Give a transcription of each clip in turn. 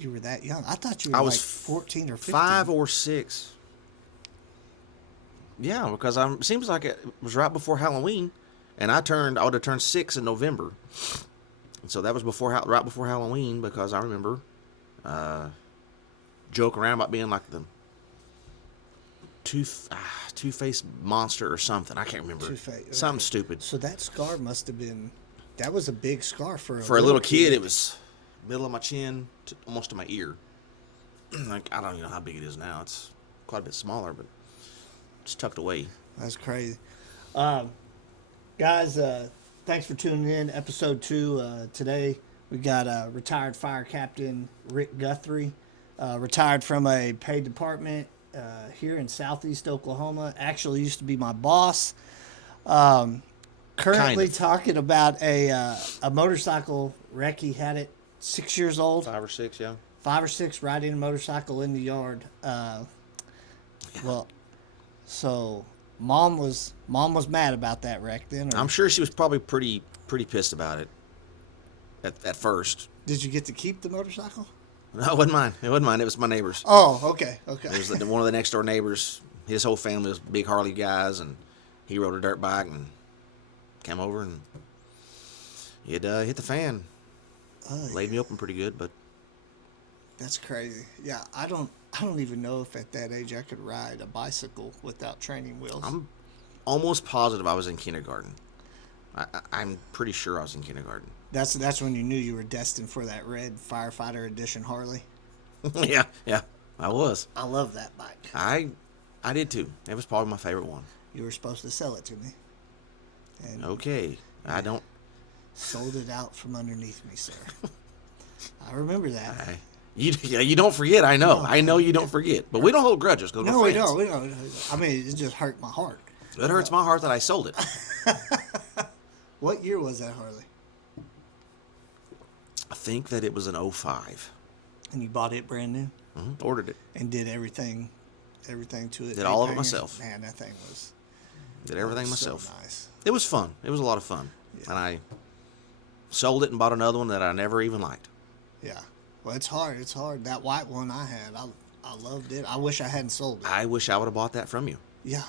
you were that young. I thought you were I like was 14 or 15. 5 or 6. Yeah, because it seems like it was right before Halloween, and I would have turned 6 in November. And so that was right before Halloween, because I remember joking around about being like the two-faced monster or something. I can't remember. Something stupid. So that scar must have been, that was a big scar for a little kid. It was middle of my chin to almost to my ear. Like, I don't even know how big it is now. It's quite a bit smaller, but it's tucked away. That's crazy. Guys, thanks for tuning in. Episode 2 today. We got retired Fire Captain Rick Guthrie, retired from a paid department here in Southeast Oklahoma. Actually used to be my boss. Currently talking about a motorcycle wreck. He had it 6 years old. 5 or 6, yeah. 5 or 6, riding a motorcycle in the yard. Well, so mom was mad about that wreck then. Or I'm sure she was probably pretty pissed about it at first. did you get to keep the motorcycle? No, it wasn't mine. It wasn't mine. It was my neighbor's. Oh, okay. It was one of the next door neighbors. His whole family was big Harley guys, and he rode a dirt bike and came over, and it hit the fan. Laid me open pretty good, but That's crazy. Yeah, I don't even know if at that age I could ride a bicycle without training wheels. I'm almost positive I was in kindergarten. I'm pretty sure I was in kindergarten. That's when you knew you were destined for that red firefighter edition Harley. yeah, I was. I love that bike. I did too. It was probably my favorite one. You were supposed to sell it to me. And okay, I don't. Sold it out from underneath me, sir. I remember that. You don't forget. I know. I know you don't forget. But we don't hold grudges. Cause No, we're we friends. don't. We don't. I mean, it just hurt my heart. It hurts my heart that I sold it. What year was that Harley? I think that it was an 05. And you bought it brand new? Mm-hmm. Ordered it. And did everything to it? Did all of it myself. Man, that thing was... Did everything myself. So nice. It was fun. It was a lot of fun. Yeah. And I sold it and bought another one that I never even liked. Yeah. Well, it's hard. It's hard. That white one I had, I loved it. I wish I hadn't sold it. I wish I would have bought that from you. Yeah.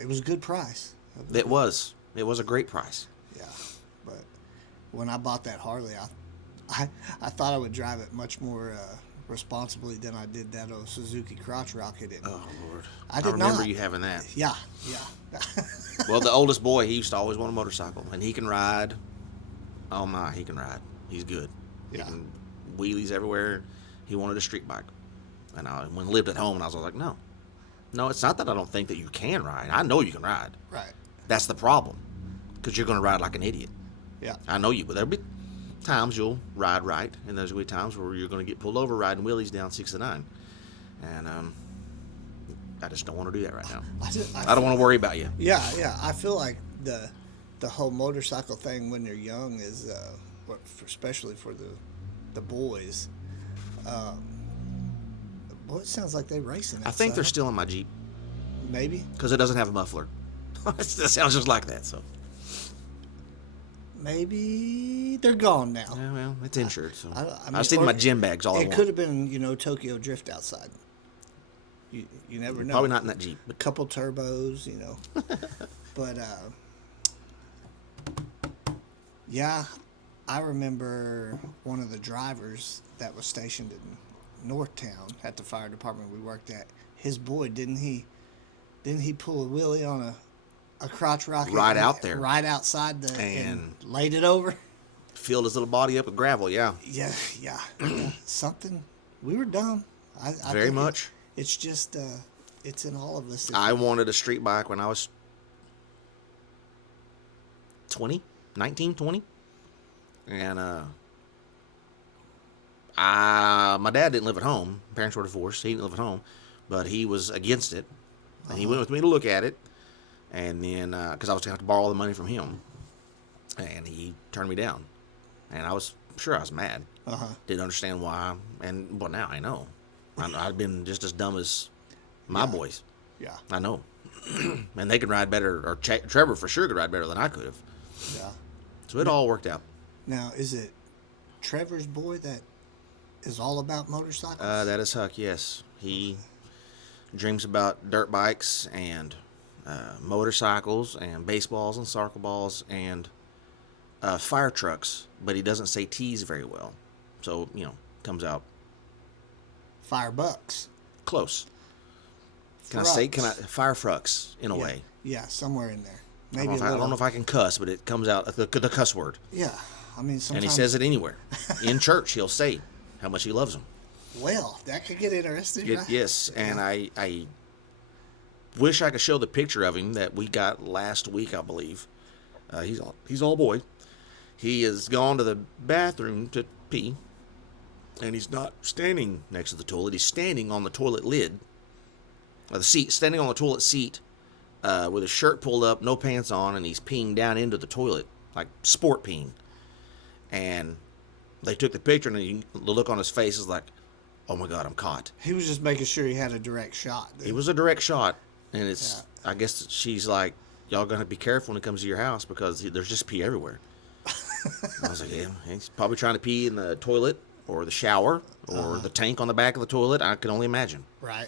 It was a good price. It was. It was a great price. Yeah. But when I bought that Harley, I thought I would drive it much more responsibly than I did that old Suzuki crotch rocket. Oh, Lord. I remember you having that. Yeah. Well, the oldest boy, he used to always want a motorcycle. And he can ride. Oh, my, he can ride. He's good. Yeah. He can wheelies everywhere. He wanted a street bike. And when I lived at home, and I was like, no. No, it's not that I don't think that you can ride. I know you can ride. Right. That's the problem. Because you're going to ride like an idiot. Yeah. I know you, but there'll be times you'll ride right, and there's going to be times where you're going to get pulled over riding wheelies down 69. And I just don't want to do that right now. I don't want to worry about you. Yeah. I feel like the whole motorcycle thing when they're young is, especially for the boys, well, it sounds like they're racing. I think they're still in my Jeep. Maybe. Because it doesn't have a muffler. It sounds just like that, so. Maybe they're gone now. Yeah, well, it's insured, so. I was thinking my gym bags all I want. It could have been, Tokyo Drift outside. You never know. Probably not in that Jeep. A couple turbos, But, yeah, I remember one of the drivers that was stationed in Northtown at the fire department we worked at. His boy, didn't he pull a wheelie on a crotch rocket right out there, right outside and laid it over? Filled his little body up with gravel. Yeah. Yeah. Something. We were dumb. I Very much. It's just it's in all of us. I wanted a street bike when I was 19, 20. And my dad didn't live at home. Parents were divorced. He didn't live at home, but he was against it. And he went with me to look at it. And then, because I was going to have to borrow all the money from him. And he turned me down. And I was mad. Didn't understand why. And, well, now I know. I've been just as dumb as my boys. Yeah. I know. And they could ride better, or Trevor for sure could ride better than I could have. Yeah. So it all worked out. Now, is it Trevor's boy that is all about motorcycles? That is Huck, yes. He dreams about dirt bikes and motorcycles and baseballs and soccer balls and fire trucks, but he doesn't say T's very well. So, comes out Firebucks. close. Frucks. Fire trucks in a way. Yeah, somewhere in there. I Maybe don't know if I can cuss, but it comes out the cuss word. Yeah, I mean sometimes. And he says it anywhere. In church, he'll say how much he loves them. Well, that could get interesting, right? Yes, and I wish I could show the picture of him that we got last week, I believe. He's all boy. He has gone to the bathroom to pee, and he's not standing next to the toilet. He's standing on the toilet lid, or the seat, standing on the toilet seat, with his shirt pulled up, no pants on, and he's peeing down into the toilet, like sport peeing. And they took the picture, and the look on his face is like, oh my God, I'm caught. He was just making sure he had a direct shot. It was a direct shot, and it's. I guess she's like, y'all gonna be careful when it comes to your house because there's just pee everywhere. I was like, yeah, he's probably trying to pee in the toilet or the shower or the tank on the back of the toilet. I can only imagine. Right.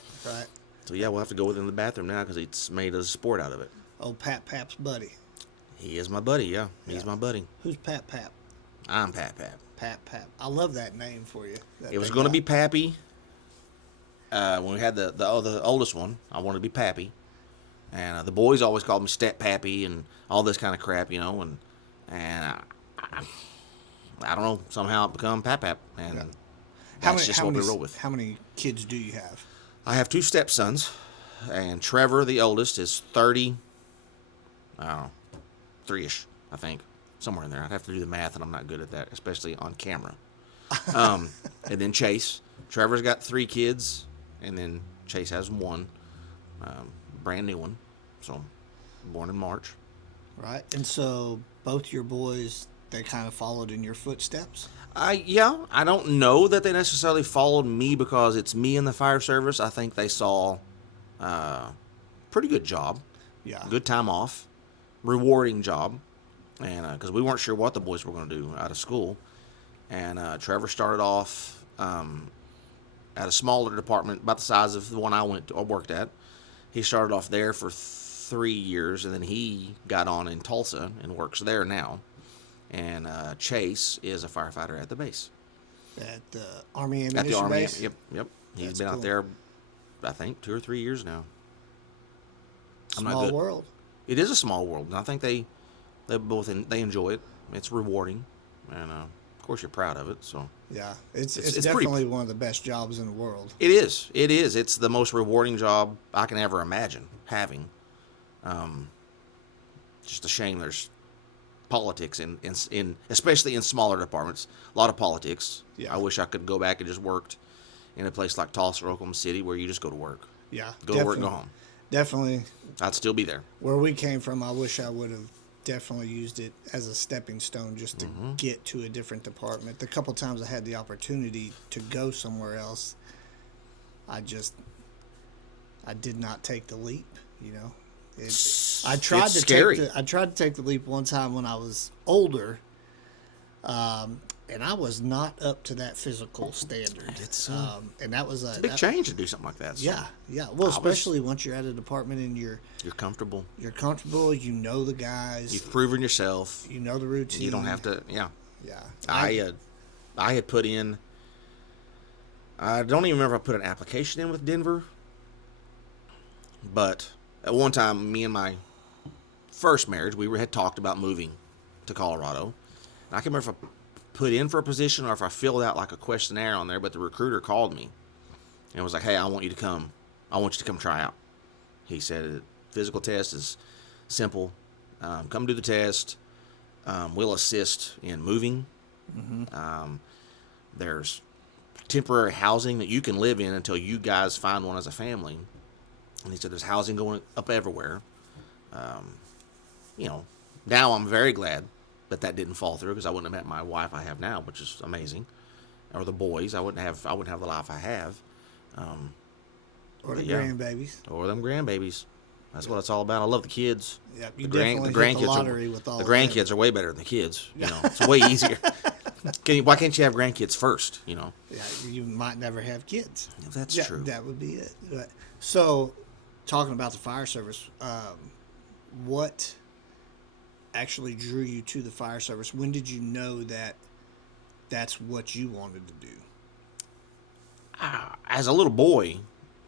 So yeah, we'll have to go within the bathroom now because it's made a sport out of it. Old Pap's buddy. He is my buddy. Yeah, he's my buddy. Who's Pap? I'm Pap. Pap. I love that name for you. It was going to be Pappy. When we had the oldest one, I wanted to be Pappy, and the boys always called me Step Pappy and all this kind of crap, and I don't know, somehow it become Pap, and that's just what we roll with. How many kids do you have? I have 2 stepsons, and Trevor, the oldest, is 30. I don't know, 3-ish, I think, somewhere in there. I'd have to do the math, and I'm not good at that, especially on camera. And then Chase. Trevor's got 3 kids, and then Chase has 1, brand new one, so born in March. Right, and so both your boys, they kind of followed in your footsteps? I don't know that they necessarily followed me because it's me in the fire service. I think they saw pretty good job. Yeah. Good time off. Rewarding job. And because we weren't sure what the boys were going to do out of school. And Trevor started off at a smaller department, about the size of the one I worked at. He started off there for 3 years, and then he got on in Tulsa and works there now. And Chase is a firefighter at the base. At the Army Ammunition At the Army, Base? Yep. He's That's been cool. out there, I think, 2 or 3 years now. Small world. It is a small world, and I think they they enjoy it. It's rewarding, and of course you're proud of it. So Yeah, it's pretty- definitely one of the best jobs in the world. it is. It's the most rewarding job I can ever imagine having. Just a shame there's politics in especially in smaller departments. A lot of politics. Yeah. I wish I could go back and just worked in a place like Tulsa or Oklahoma City where you just go to work. Yeah, Go to work and go home. Definitely. I'd still be there. Where we came from, I wish I would have definitely used it as a stepping stone just to get to a different department. The couple times I had the opportunity to go somewhere else, I did not take the leap. I tried It's to scary. I tried to take the leap one time when I was older, and I was not up to that physical standard. It's and that was a big change to do something like that. So Yeah. Well, especially once you're at a department and you're comfortable. you're comfortable, you know the guys, You've proven yourself. you know the routine. You don't have to. Yeah. Yeah. I had put in. I don't even remember if I put an application in with Denver, but at one time, me and my first marriage, we had talked about moving to Colorado. And I can't remember if I put in for a position or if I filled out like a questionnaire on there, but the recruiter called me and was like, "Hey, I want you to come. I want you to come try out." He said, "Physical test is simple. Come do the test. We'll assist in moving. There's temporary housing that you can live in until you guys find one as a family." And he said, "There's housing going up everywhere." Now I'm very glad that didn't fall through because I wouldn't have met my wife I have now, which is amazing, or the boys. I wouldn't have the life I have. Or the yeah. grandbabies. Or them grandbabies. That's what it's all about. I love the kids. Yep, you definitely hit the lottery with all the of grandkids them. are way better than the kids. It's way easier. Why can't you have grandkids first? You know. Yeah, you might never have kids. That's true. That would be it. So, talking about the fire service, what actually drew you to the fire service? When did you know that that's what you wanted to do? As a little boy,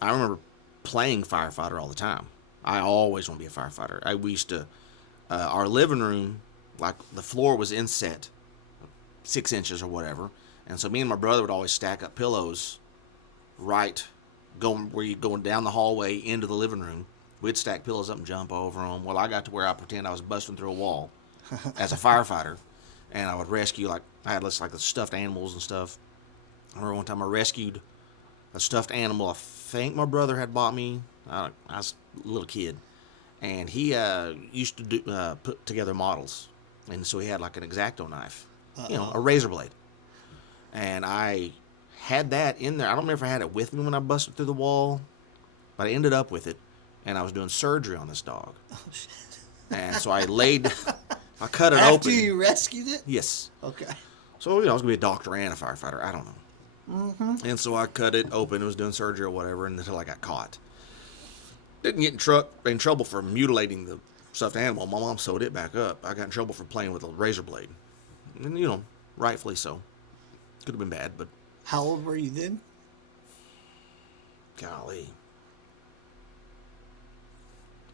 I remember playing firefighter all the time. I always want to be a firefighter. We used to, our living room, like the floor was inset 6 inches or whatever. And so me and my brother would always stack up pillows right going where you're going down the hallway into the living room. We'd stack pillows up and jump over them. Well, I got to where I pretend I was busting through a wall as a firefighter. And I would rescue, like, I had like the stuffed animals and stuff. I remember one time I rescued a stuffed animal I think my brother had bought me. I was a little kid. And he used to put together models. And so he had like an X-Acto knife, a razor blade. And I had that in there. I don't remember if I had it with me when I busted through the wall, but I ended up with it. And I was doing surgery on this dog. Oh, shit. And so I cut it open. After you rescued it? Yes. Okay. So, I was going to be a doctor and a firefighter. I don't know. Mm-hmm. And so I cut it open. I was doing surgery or whatever until I got caught. Didn't get in trouble for mutilating the stuffed animal. My mom sewed it back up. I got in trouble for playing with a razor blade. And, rightfully so. Could have been bad, but... How old were you then? Golly.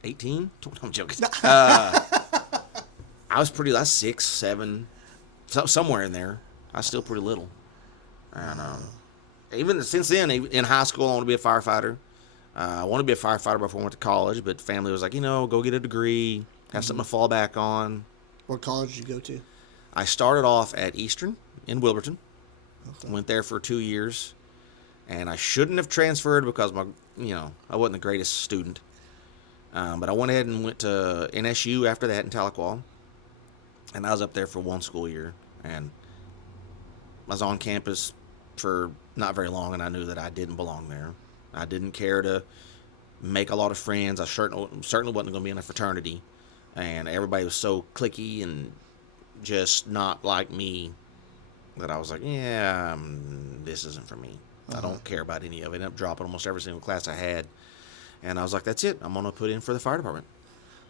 18? I'm joking. I was 6, 7, somewhere in there. I was still pretty little. And even since then, in high school, I wanted to be a firefighter. I wanted to be a firefighter before I went to college, but family was like, go get a degree, have something to fall back on. What college did you go to? I started off at Eastern in Wilburton. Okay. Went there for 2 years. And I shouldn't have transferred because I wasn't the greatest student. But I went ahead and went to NSU after that in Tahlequah. And I was up there for 1 school year. And I was on campus for not very long, and I knew that I didn't belong there. I didn't care to make a lot of friends. I certainly wasn't going to be in a fraternity. And everybody was so cliquey and just not like me that I was like, this isn't for me. I don't care about any of it. I ended up dropping almost every single class I had. And I was like, that's it. I'm going to put in for the fire department.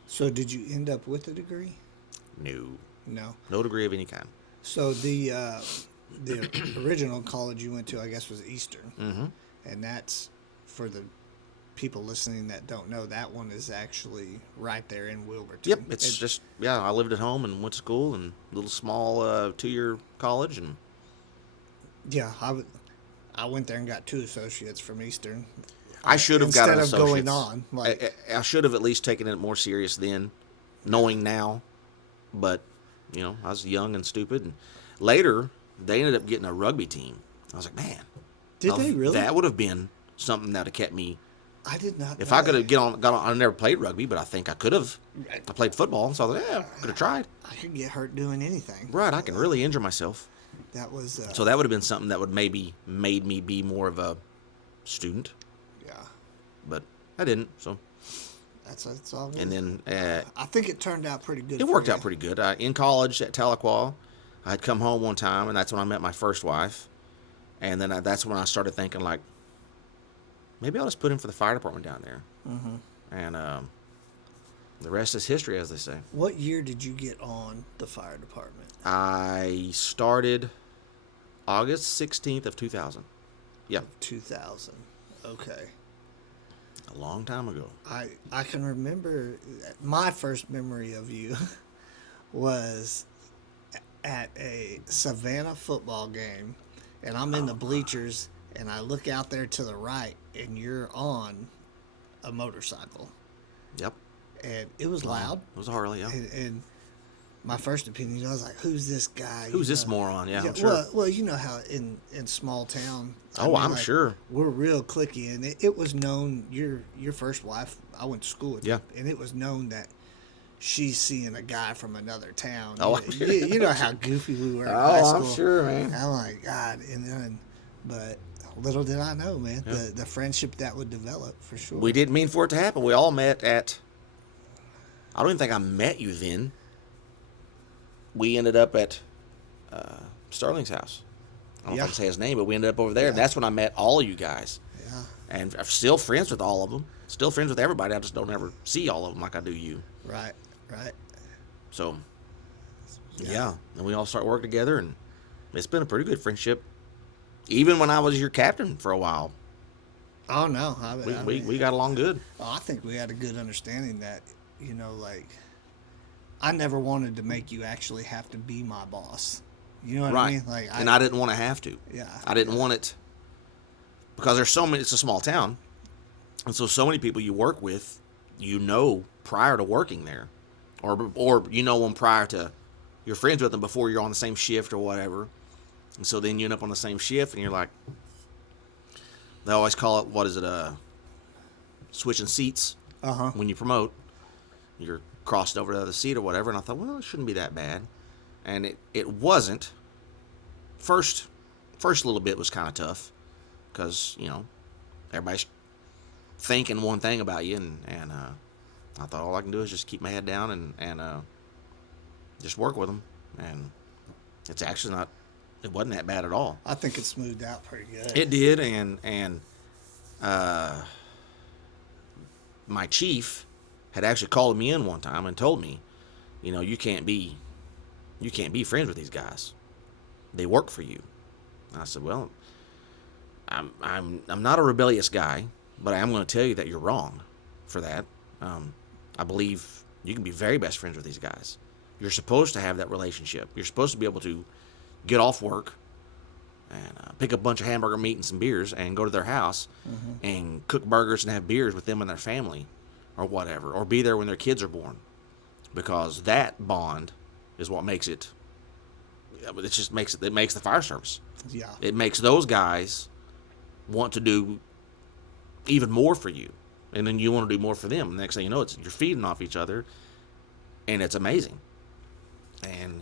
So did you end up with a degree? No. No degree of any kind. So the original college you went to, I guess, was Eastern. Mm-hmm. And that's, for the people listening that don't know, that one is actually right there in Wilburton. Yep. I lived at home and went to school and a little small 2-year college. And yeah, I went there and got 2 associates from Eastern. I should have got an associate's. Instead of going on. I should have at least taken it more serious then, knowing now. But, I was young and stupid. And later, they ended up getting a rugby team. I was like, man. Did they really? That would have been something that would have kept me. I did not know If I could have got on, I never played rugby, but I think I could have. I played football, so I was like, I could have tried. I could get hurt doing anything. Right, I can really injure myself. That was... so that would have been something that would maybe made me be more of a student. Yeah. But I didn't, so... That's all. And then I think it turned out pretty good. It worked out pretty good. In college at Tahlequah, I'd come home one time, and that's when I met my first wife. And then that's when I started thinking, like, maybe I'll just put in for the fire department down there. Mm-hmm. And the rest is history, as they say. What year did you get on the fire department? I started August 16th of 2000. Yep. 2000. Okay. A long time ago. I can remember my first memory of you was at a Savannah football game, and I'm in the bleachers, and I look out there to the right, and you're on a motorcycle. Yep. And it was loud. It was a Harley, yeah. And my first opinion, I was like, who's this guy? Who's this moron? Yeah, I'm sure. Well, you know how in small town. I'm sure. We're real cliquey, and it was known, your first wife, I went to school with. Yeah. And it was known that she's seeing a guy from another town. Oh, you know how goofy we were in high school. I'm sure, man. I'm like, God. But little did I know, man, the friendship that would develop, for sure. We didn't mean for it to happen. We all met at, I don't even think I met you then. We ended up at Sterling's house. I don't know Yeah. if I can say his name, but we ended up over there, and Yeah. that's when I met all of you guys. Yeah. And I'm still friends with all of them. Still friends with everybody. I just don't ever see all of them like I do you. Right. Right. So, Yeah. yeah. And we all start working together, and it's been a pretty good friendship. Even when I was your captain for a while, Oh no. we got along good. I think we had a good understanding that, like, I never wanted to make you actually have to be my boss. You know what I mean? Like, And I didn't want to have to. Yeah. I didn't want it because there's so many. It's a small town, and so many people you work with, prior to working there, or them prior to you're friends with them before you're on the same shift or whatever, and so then you end up on the same shift, and you're like, they always call it, what is it, switching seats when you promote. You're crossed over to the other seat or whatever, and I thought, well, it shouldn't be that bad, and it wasn't. First little bit was kind of tough because everybody's thinking one thing about you, and I thought all I can do is just keep my head down and just work with them, and it's actually not. It wasn't that bad at all. I think it smoothed out pretty good. It did, and my chief had actually called me in one time and told me, you can't be friends with these guys. They work for you. And I said, well, I'm not a rebellious guy, but I am going to tell you that you're wrong for that. I believe you can be very best friends with these guys. You're supposed to have that relationship. You're supposed to be able to get off work and pick up a bunch of hamburger meat and some beers and go to their house and cook burgers and have beers with them and their family or whatever, or be there when their kids are born, because that bond is what makes it. It makes the fire service. Yeah. It makes those guys want to do even more for you, and then you want to do more for them. The next thing you know, you're feeding off each other, and it's amazing. And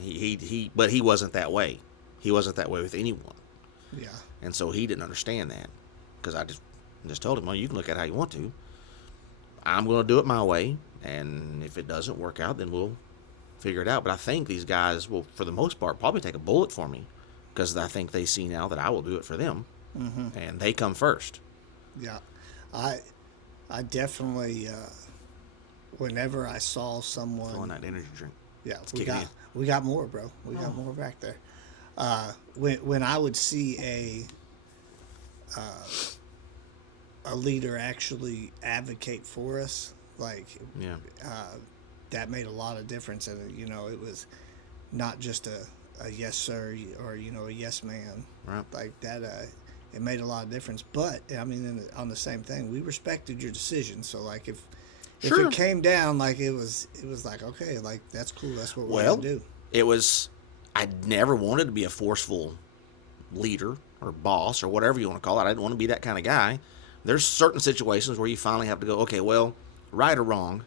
but he wasn't that way. He wasn't that way with anyone. Yeah. And so he didn't understand that, because I just told him, well, you can look at it how you want to. I'm going to do it my way, and if it doesn't work out, then we'll figure it out. But I think these guys will, for the most part, probably take a bullet for me, because I think they see now that I will do it for them, and they come first. Yeah. I definitely, whenever I saw someone... Filling that energy drink. Yeah, we got more, bro. We got more back there. When I would see a leader actually advocate for us, like, Yeah. that made a lot of difference. And it was not just a yes sir or a yes ma'am, Right. like that. It made a lot of difference. But I mean, on the same thing, we respected your decision. So like, if Sure. it came down, like it was like, okay, like that's cool. That's what we're Well, gonna do. it was. I never wanted to be a forceful leader or boss or whatever you want to call it. I didn't want to be that kind of guy. There's certain situations where you finally have to go, okay, well, right or wrong,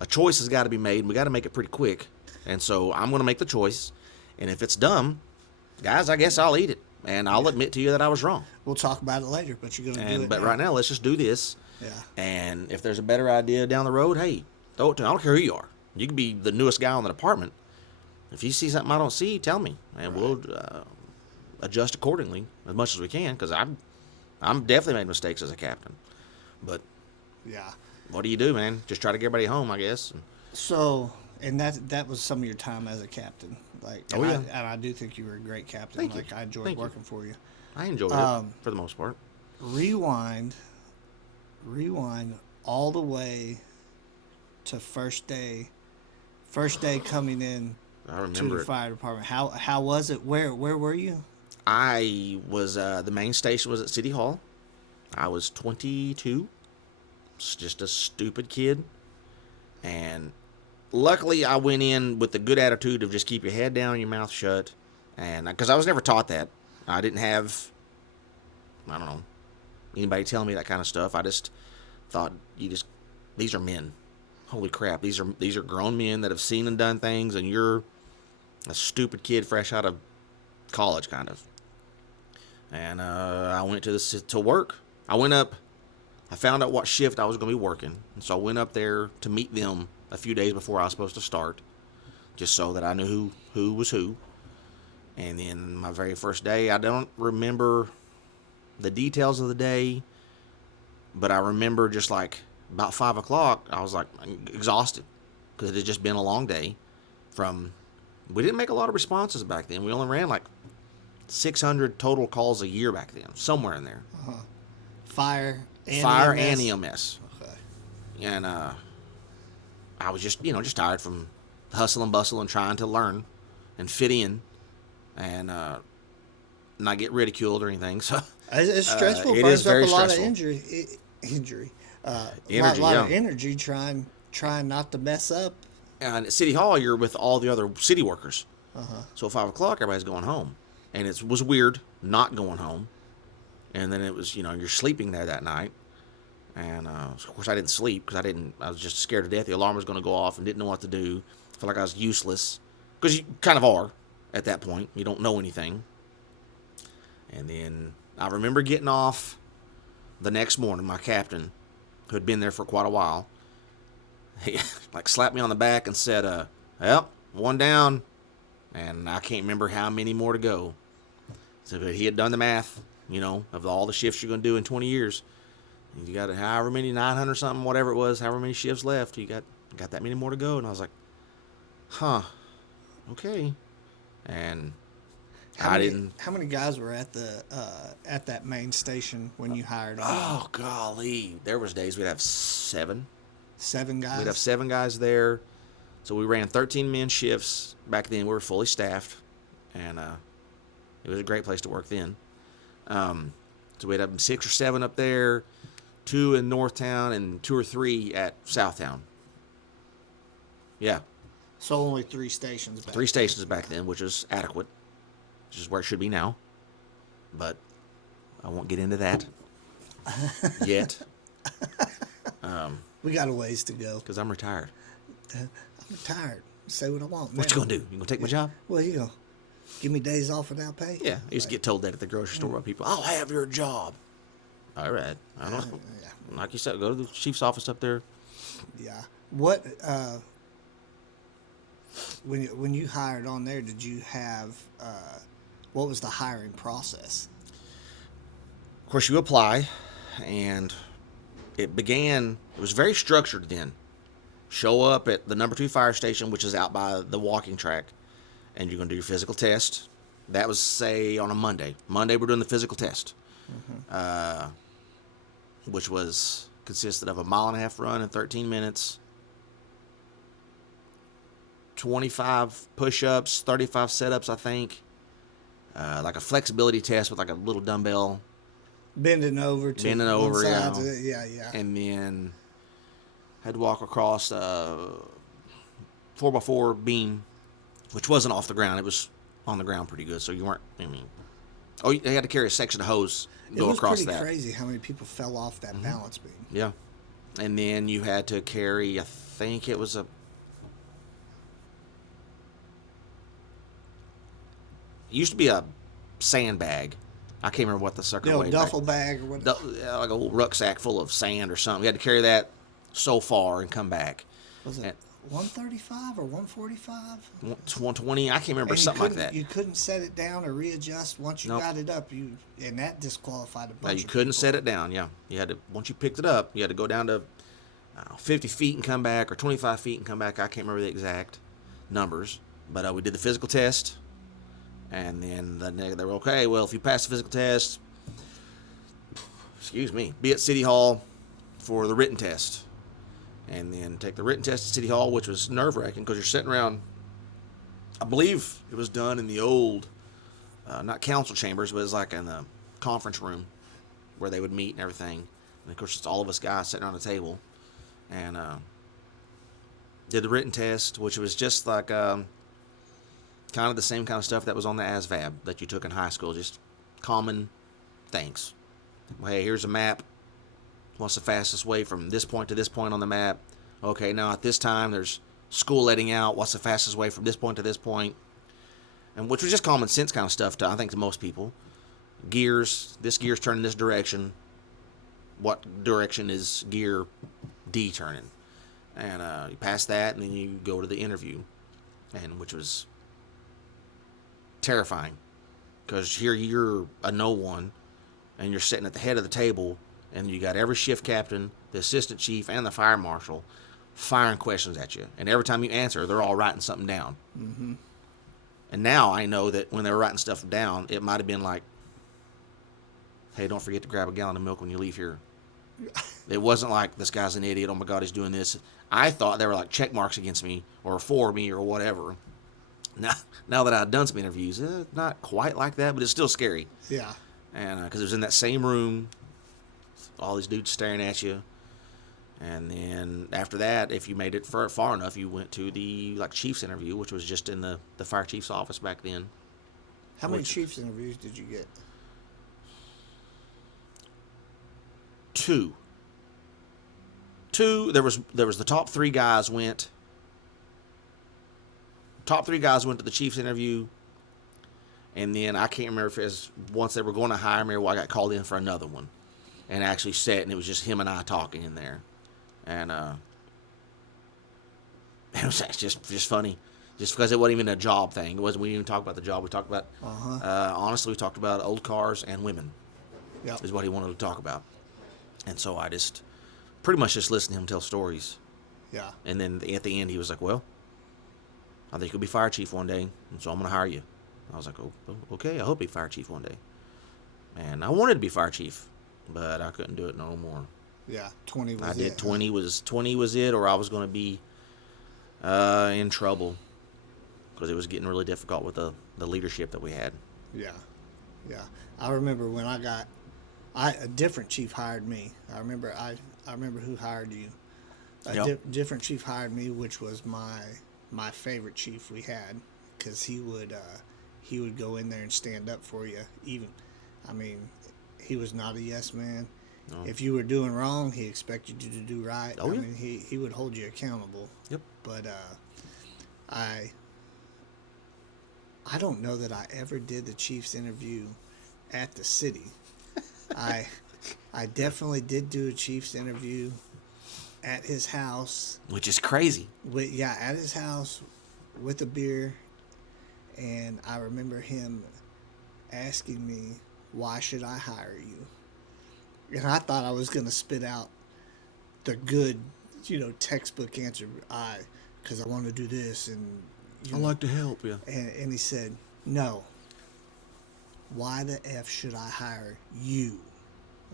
a choice has got to be made, and we got to make it pretty quick. And so I'm going to make the choice. And if it's dumb, guys, I guess I'll eat it. And I'll admit to you that I was wrong. We'll talk about it later, but you're gonna do it. But now. right now, let's just do this. Yeah. And if there's a better idea down the road, hey, throw it to me. I don't care who you are. You can be the newest guy on the department. If you see something I don't see, tell me, and we'll adjust accordingly as much as we can. Because I'm definitely made mistakes as a captain. But Yeah. what do you do, man? Just try to get everybody home, I guess. So, and that was some of your time as a captain. Like, Oh, yeah. and I do think you were a great captain. Thank you. Like, I enjoyed Thank you. working for you. I enjoyed it for the most part. Rewind all the way to first day coming in I to remember the it. fire department. How was it? Where were you? I was the main station was at City Hall. I was 22, just a stupid kid, and luckily I went in with the good attitude of just keep your head down and your mouth shut, and because I was never taught that, I didn't have, I don't know, anybody telling me that kind of stuff. I just thought these are men. Holy crap, these are grown men that have seen and done things, and you're a stupid kid fresh out of college, kind of. And I went to work. I went up. I found out what shift I was going to be working, and so I went up there to meet them a few days before I was supposed to start, just so that I knew who was who. And then my very first day, I don't remember the details of the day, but I remember just like about 5 o'clock, I was like exhausted because it had just been a long day. We didn't make a lot of responses back then. We only ran like 600 total calls a year back then, somewhere in there. Fire and Fire EMS? and EMS. Okay. And I was just tired from the hustle and bustle and trying to learn and fit in and not get ridiculed or anything. So It's stressful. it Burns is very up a lot stressful. of injury. Energy, lot yeah. of energy trying not to mess up. And at City Hall, you're with all the other city workers. So at 5 o'clock, everybody's going home. And it was weird not going home. And then it was, you're sleeping there that night. And, of course, I didn't sleep because I was just scared to death. The alarm was going to go off and didn't know what to do. I felt like I was useless. Because you kind of are at that point. You don't know anything. And then I remember getting off the next morning. My captain, who had been there for quite a while, he like slapped me on the back and said, well, one down. And I can't remember how many more to go. So he had done the math, of all the shifts you're going to do in 20 years. You got however many, 900 something, whatever it was, however many shifts left. You got that many more to go. And I was like, okay. And How many guys were at that main station when you hired on? Oh, golly. There was days we'd have 7. 7 guys? We'd have 7 guys there. So we ran 13-man shifts. Back then, we were fully staffed. And it was a great place to work then. So we'd have 6 or 7 up there, 2 in Northtown, and 2 or 3 at Southtown. Yeah. So only 3 stations back 3 stations back then, which is adequate. Which is where it should be now. But I won't get into that yet. We got a ways to go. Because I'm retired. I'm retired. Say what I want. What you going to do? You going to take my job? Well, give me days off without pay? Yeah. I used to get told that at the grocery store by people. I'll have your job. All right. I don't know. Yeah. Like you said, go to the chief's office up there. Yeah. What, when you hired on there, did you have, what was the hiring process? Of course, you apply, and it was very structured then. Show up at the number 2 fire station, which is out by the walking track, and you're going to do your physical test. That was, say, on a Monday. Monday, we're doing the physical test, which consisted of a 1.5 mile run in 13 minutes, 25 push-ups, 35 sit-ups, I think, like a flexibility test with like a little dumbbell. Bending over, yeah. And then had to walk across a 4x4 beam, which wasn't off the ground. It was on the ground pretty good, so you weren't, they had to carry a section of hose and go across that. It was pretty crazy how many people fell off that balance beam. Yeah. And then you had to carry, I think it was it used to be a sandbag. I can't remember what the sucker weighed. Duffel bag or what? Like a little rucksack full of sand or something. You had to carry that so far and come back. Was it 135 or 145? 120. I can't remember, something like that. You couldn't set it down or readjust once you got it up. And that disqualified a bunch. No, you couldn't set it down. Yeah, you had to. Once you picked it up, you had to go down to 50 feet and come back, or 25 feet and come back. I can't remember the exact numbers, but we did the physical test. And then they were okay. Well, if you pass the physical test, be at City Hall for the written test. And then take the written test at City Hall, which was nerve-wracking because you're sitting around. I believe it was done in the old, not council chambers, but it was like in the conference room where they would meet and everything. And of course, it's all of us guys sitting around the table. And did the written test, which was just like kind of the same kind of stuff that was on the ASVAB that you took in high school, just common things. Hey, here's a map. What's the fastest way from this point to this point on the map? Okay, now at this time there's school letting out. What's the fastest way from this point to this point? And which was just common sense kind of stuff I think to most people. This gear's turning this direction. What direction is gear D turning? And you pass that, and then you go to the interview, and which was terrifying, because here you're a no one, and you're sitting at the head of the table, and you got every shift captain, the assistant chief, and the fire marshal firing questions at you, and every time you answer, they're all writing something down. Mm-hmm. And now I know that when they were writing stuff down, it might have been like, hey, don't forget to grab a gallon of milk when you leave here. It wasn't like, this guy's an idiot, oh my God, he's doing this. I thought they were like check marks against me or for me or whatever. Now that I've done some interviews, not quite like that, but it's still scary. Yeah. And because it was in that same room, all these dudes staring at you. And then after that, if you made it far enough, you went to the chief's interview, which was just in the fire chief's office back then. How many chief's interviews did you get? 2. There was the top 3 guys went. Top 3 guys went to the chief's interview, and then I can't remember if it was once they were going to hire me or I got called in for another one, and actually sat, and it was just him and I talking in there, and it was just funny, just because it wasn't even a job thing. It wasn't. We didn't even talk about the job. We talked about honestly, we talked about old cars and women. Yep. Is what he wanted to talk about, and so I just pretty much just listened to him tell stories. Yeah. And then at the end, he was like, well, I think you'll be fire chief one day, and so I'm going to hire you. I was like, oh, okay, I hope be fire chief one day. And I wanted to be fire chief, but I couldn't do it no more. Yeah, 20 was I it. did 20 was it, or I was going to be in trouble, because it was getting really difficult with the leadership that we had. Yeah, yeah. I remember when a different chief hired me. I remember who hired you. Different chief hired me, which was my favorite chief we had, because he would go in there and stand up for you. Even, I mean, he was not a yes man. No. If you were doing wrong, he expected you to do right. Oh, yeah. I mean, he would hold you accountable. Yep. But I don't know that I ever did the chief's interview at the city. I definitely did do a chief's interview at his house, which is crazy. At his house with a beer, and I remember him asking me, why should I hire you? And I thought I was going to spit out the good, textbook answer. Because I want to do this, and I like to help you. And he said, no. Why the F should I hire you?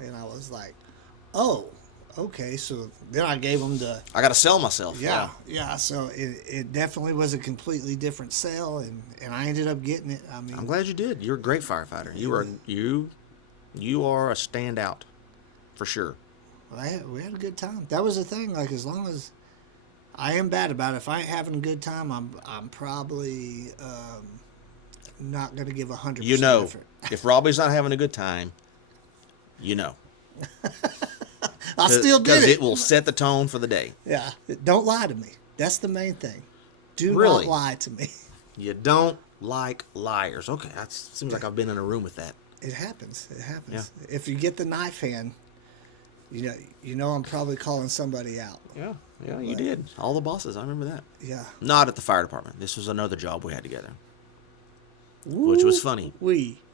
And I was like, oh, okay. So then I gave him I got to sell myself. Yeah. So it definitely was a completely different sell, and I ended up getting it. I mean, I'm glad you did. You're a great firefighter. You are a standout, for sure. Well, we had a good time. That was the thing. Like, as long as I am bad about it, if I ain't having a good time, I'm probably not going to give 100% effort. If Robbie's not having a good time, I still did it. Because it will set the tone for the day. Yeah. Don't lie to me. That's the main thing. Do really? Not lie to me. You don't like liars. Okay, that seems like I've been in a room with that. It happens. Yeah. If you get the knife hand, I'm probably calling somebody out. Yeah, you did. All the bosses, I remember that. Yeah. Not at the fire department. This was another job we had together, which was funny.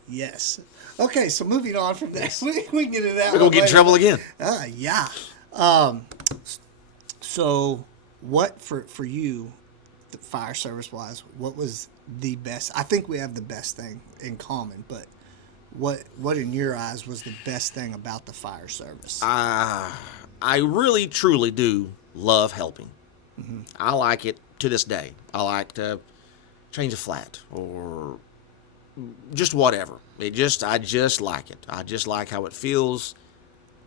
Yes. Okay, so moving on from that, we can get into that. We're gonna get in trouble again. Yeah. So, what for you, the fire service wise, what was the best? I think we have the best thing in common, but what in your eyes was the best thing about the fire service? I really truly do love helping. Mm-hmm. I like it to this day. I like to change a flat or just whatever. I just like it. I just like how it feels.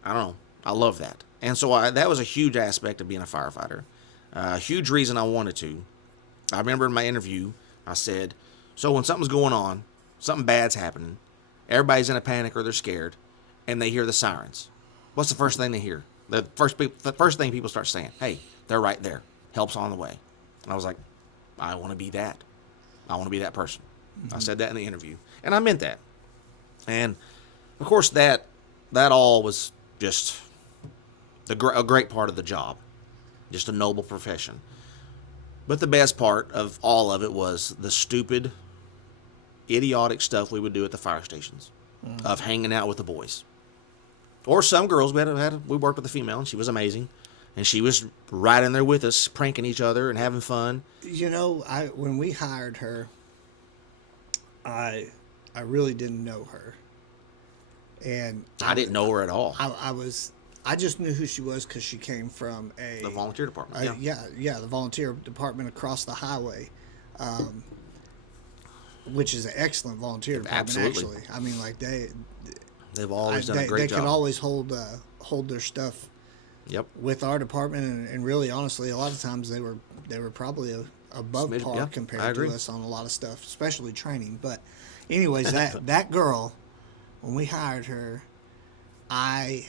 I don't know. I love that. And so that was a huge aspect of being a firefighter. A huge reason I wanted to. I remember in my interview, I said, so when something's going on, something bad's happening, everybody's in a panic or they're scared, and they hear the sirens. What's the first thing they hear? The first thing people start saying, hey, they're right there. Help's on the way. And I was like, I want to be that. I want to be that person. Mm-hmm. I said that in the interview. And I meant that. And, of course, that all was just a great part of the job. Just a noble profession. But the best part of all of it was the stupid idiotic stuff we would do at the fire stations of hanging out with the boys. Or some girls, we worked with a female, and she was amazing. And she was right in there with us, pranking each other and having fun. You know, when we hired her, I really didn't know her. And I didn't know her at all. I just knew who she was because she came from The volunteer department. Yeah, the volunteer department across the highway, which is an excellent volunteer department. Absolutely. Actually, I mean, like they've always done a great job. They could always hold their stuff. Yep. With our department, and really, honestly, a lot of times they were probably above par compared to us on a lot of stuff, especially training. But, anyways, that girl, when we hired her, I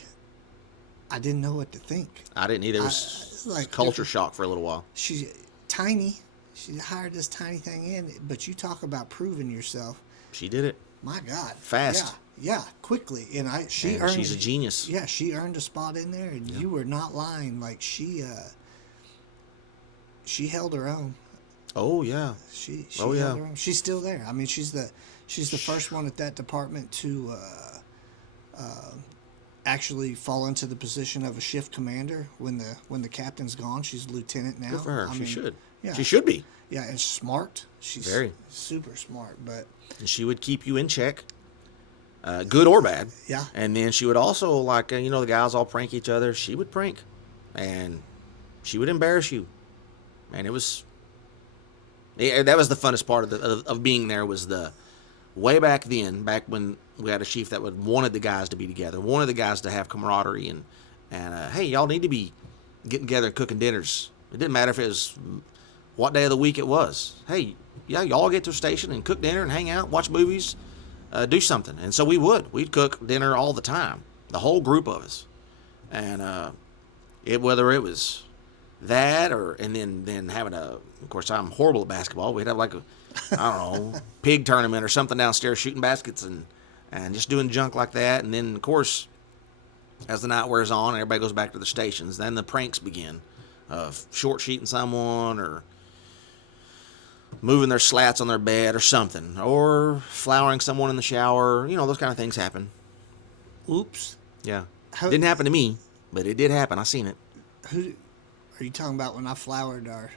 didn't know what to think. I didn't either. It was like culture shock for a little while. She's tiny. She hired this tiny thing in, but you talk about proving yourself. She did it. My God. Fast. Yeah, quickly. And she's a genius. Yeah, she earned a spot in there, and you were not lying. Like, she held her own. Oh, yeah. She held her own. She's still there. I mean, she's the first one at that department to actually fall into the position of a shift commander when the captain's gone. She's a lieutenant now. Good for her. She should. Yeah. She should be. Yeah, and smart. She's very super smart. And she would keep you in check. Good or bad. Yeah. And then she would also, like, the guys all prank each other. She would prank. And she would embarrass you. And it was... that was the funnest part of being there, was the... Way back then, back when we had a chief that wanted the guys to be together, wanted the guys to have camaraderie, and hey, y'all need to be getting together and cooking dinners. It didn't matter if it was what day of the week it was. Hey, yeah, y'all get to a station and cook dinner and hang out, watch movies, do something. And so we'd cook dinner all the time, the whole group of us. And whether it was that and then having of course, I'm horrible at basketball. We'd have like I don't know, pig tournament or something downstairs, shooting baskets and just doing junk like that. And then, of course, as the night wears on and everybody goes back to the stations, then the pranks begin of short sheeting someone or moving their slats on their bed or something, or flowering someone in the shower. Those kind of things happen. Oops. Yeah. Didn't happen to me, but it did happen. I seen it. Who are you talking about when I flowered our...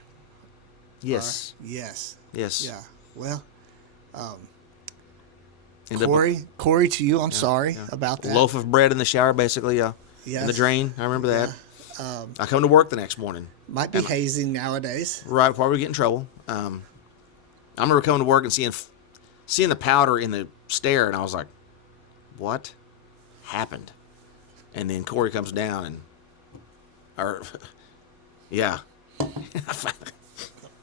Yes. Yes. Yes. Yeah. Well, Corey, to you, I'm sorry about that. Loaf of bread in the shower, basically, Yes. In the drain. I remember that. Yeah. I come to work the next morning. Might be hazing nowadays. Right before we get in trouble. I remember coming to work and seeing the powder in the stair, and I was like, what happened? And then Corey comes down yeah.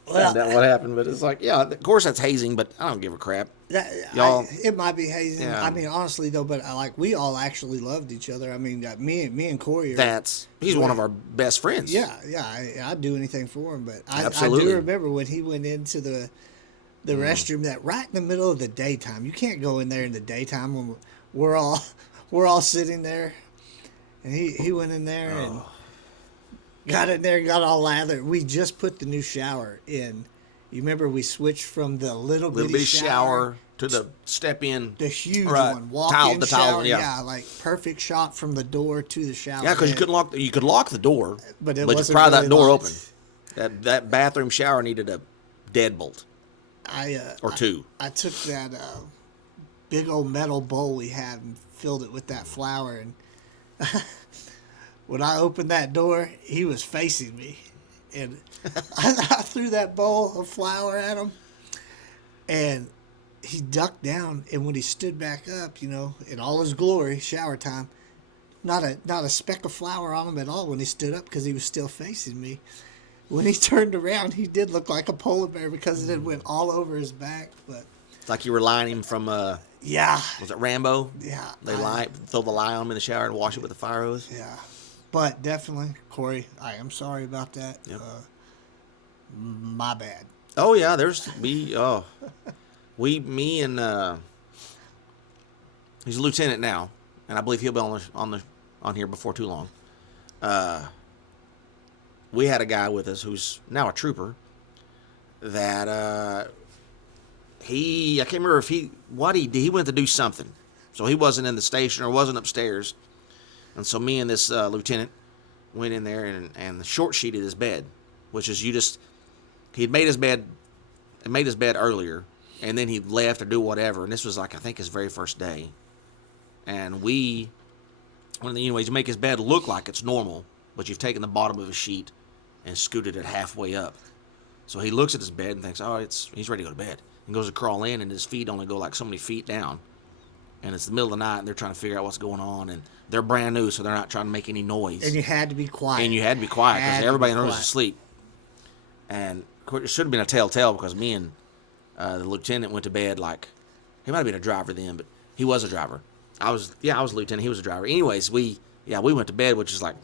Well, found out what happened, but it's like, yeah, of course that's hazing, but I don't give a crap. It might be hazing. Yeah. I mean, honestly though, but we all actually loved each other. I mean, me and Corey. He's one of our best friends. Yeah. I'd do anything for him, but I do remember when he went into the restroom that right in the middle of the daytime. You can't go in there in the daytime when we're all sitting there, and he went in there and. Got in there, got all lathered. We just put the new shower in. You remember we switched from the little bitty shower to the step-in. The huge one. Walk-in shower. Yeah, like perfect shot from the door to the shower. Yeah, because you could lock the door, but you pry that door open. That bathroom shower needed a deadbolt. Or two. I took that big old metal bowl we had and filled it with that flour, and when I opened that door, he was facing me. And I threw that bowl of flour at him. And he ducked down. And when he stood back up, in all his glory, shower time, not a speck of flour on him at all when he stood up because he was still facing me. When he turned around, he did look like a polar bear because it went all over his back. But it's like you were lying him from... yeah. Was it Rambo? Yeah. They throw the lye on him in the shower and wash it with a fire hose? Yeah. But definitely, Corey, I am sorry about that. Yep. My bad. Oh yeah, me and he's a lieutenant now, and I believe he'll be on here before too long. We had a guy with us who's now a trooper that I can't remember what he did. He went to do something. So he wasn't in the station or wasn't upstairs. And so me and this lieutenant went in there and short sheeted his bed, which is he had made his bed earlier, and then he left to do whatever. And this was like, I think, his very first day. And you make his bed look like it's normal, but you've taken the bottom of his sheet and scooted it halfway up. So he looks at his bed and thinks, oh, he's ready to go to bed. And goes to crawl in, and his feet only go like so many feet down. And it's the middle of the night, and they're trying to figure out what's going on. And they're brand new, so they're not trying to make any noise. And you had to be quiet. Because everybody in the room was asleep. And it should have been a telltale because me and the lieutenant went to bed like, he might have been a driver then, but he was a driver. I was a lieutenant, he was a driver. Anyways, we went to bed, which is like,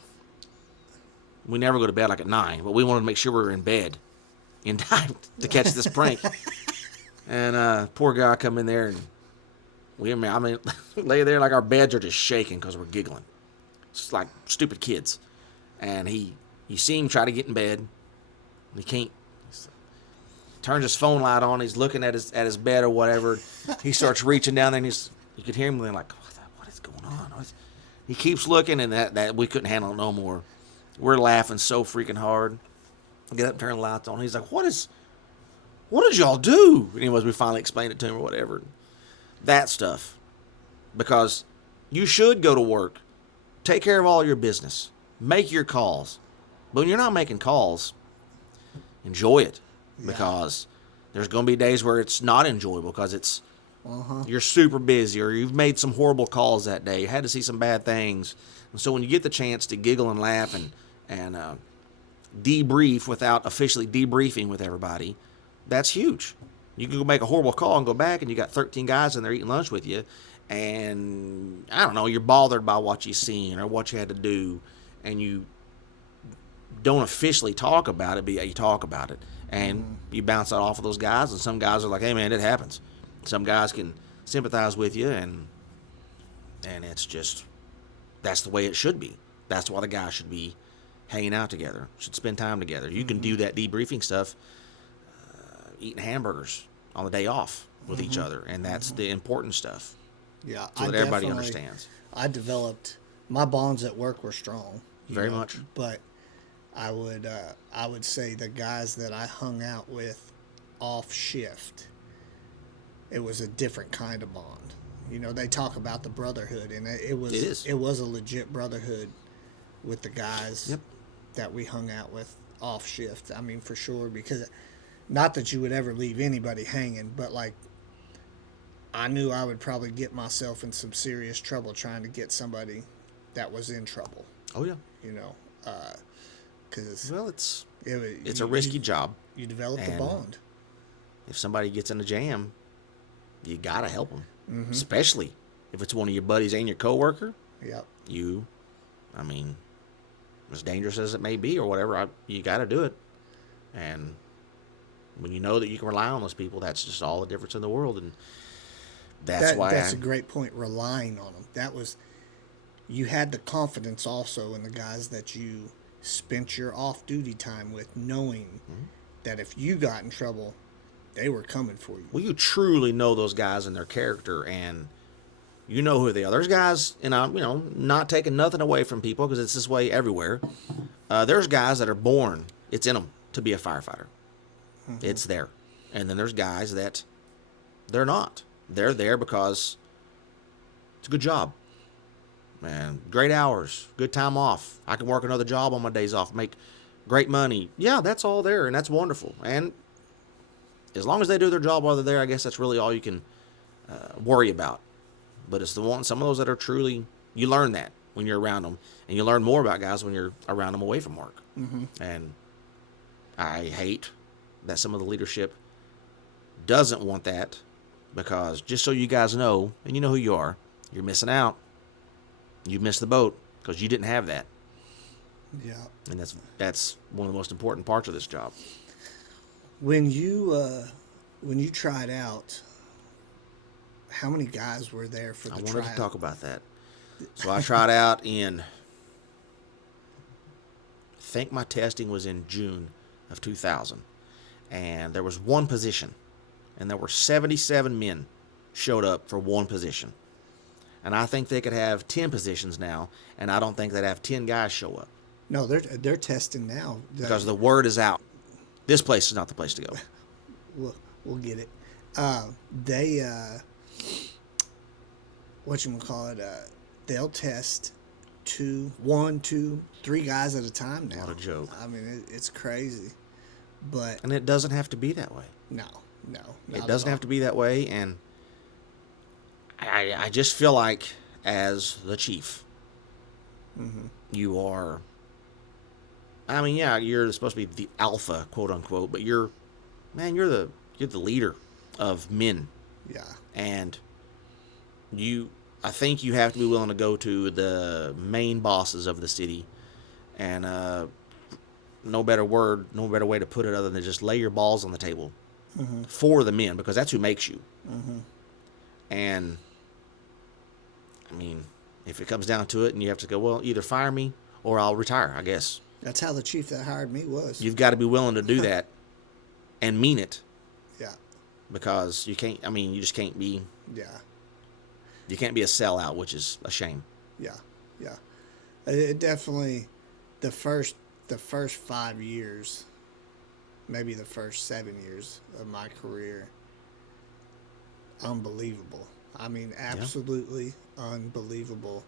we never go to bed like at 9, but we wanted to make sure we were in bed in time to catch this prank. And poor guy come in there, and we lay there like our beds are just shaking because we're giggling. It's like stupid kids. And you see him try to get in bed, and he can't. Turns his phone light on. He's looking at his bed or whatever. He starts reaching down there, and you could hear him like, what is going on? He keeps looking, and that we couldn't handle it no more. We're laughing so freaking hard. I get up and turn the lights on. He's like, what did y'all do? Anyways, we finally explained it to him or whatever. That stuff. Because you should go to work. Take care of all your business. Make your calls. But when you're not making calls, enjoy it. Because there's going to be days where it's not enjoyable because you're super busy or you've made some horrible calls that day. You had to see some bad things. And so when you get the chance to giggle and laugh and debrief without officially debriefing with everybody, that's huge. You can go make a horrible call and go back and you got 13 guys in there eating lunch with you. And, I don't know, you're bothered by what you seen or what you had to do. And you don't officially talk about it, but you talk about it. And you bounce that off of those guys. And some guys are like, hey, man, it happens. Some guys can sympathize with you. And it's just, that's the way it should be. That's why the guys should be hanging out together, should spend time together. You can do that debriefing stuff, eating hamburgers on the day off with each other. And that's the important stuff. Yeah. So that everybody understands. I developed, my bonds at work were strong. Very much. But I would say the guys that I hung out with off shift, it was a different kind of bond. You know, they talk about the brotherhood, and it was a legit brotherhood with the guys that we hung out with off shift. I mean, for sure, because not that you would ever leave anybody hanging, but like I knew I would probably get myself in some serious trouble trying to get somebody that was in trouble. Oh yeah. You know, because it's a risky job. You develop a bond. If somebody gets in a jam, you gotta help them, especially if it's one of your buddies and your coworker. Yep. As dangerous as it may be or whatever, you gotta do it. And when you know that you can rely on those people, that's just all the difference in the world. And that's a great point. Relying on them. You had the confidence also in the guys that you spent your off-duty time with, knowing that if you got in trouble, they were coming for you. Well, you truly know those guys and their character, and you know who they are. There's guys, and I'm, not taking nothing away from people because it's this way everywhere. There's guys that are born, it's in them to be a firefighter. It's there. And then there's guys that they're not. They're there because it's a good job. Man, great hours, good time off. I can work another job on my days off, make great money. Yeah, that's all there, and that's wonderful. And as long as they do their job while they're there, I guess that's really all you can worry about. But it's some of those that are truly, you learn that when you're around them, and you learn more about guys when you're around them away from work. And I hate that some of the leadership doesn't want that, because just so you guys know, and you know who you are, you're missing out. You missed the boat because you didn't have that. Yeah. And that's one of the most important parts of this job. When you tried out, how many guys were there for the tryout? I wanted to talk about that. So I tried out I think my testing was in June of 2000. And there was one position and there were 77 men showed up for one position. And I think they could have 10 positions now, and I don't think they'd have 10 guys show up. No, they're testing now. Because the word is out. This place is not the place to go. We'll get it. They'll test 1, 2, 3 guys at a time now. What a joke. I mean, it's crazy. But And it doesn't have to be that way. no. It doesn't have to be that way, and I just feel like, as the chief, you are. I mean, yeah, you're supposed to be the alpha, quote unquote, but you're the leader of men, Yeah. and I think you have to be willing to go to the main bosses of the city, and no better way to put it other than just lay your balls on the table for the men, because that's who makes you. And I mean, if it comes down to it, and you have to go, well, either fire me or I'll retire, I guess. That's how the chief that hired me was. You've got to be willing to do that and mean it, Yeah. because you can't. I mean, you just can't be. Yeah. You can't be a sellout, which is a shame. Yeah. It definitely, the first 5 years, maybe the first 7 years of my career, unbelievable. I mean, absolutely unbelievable.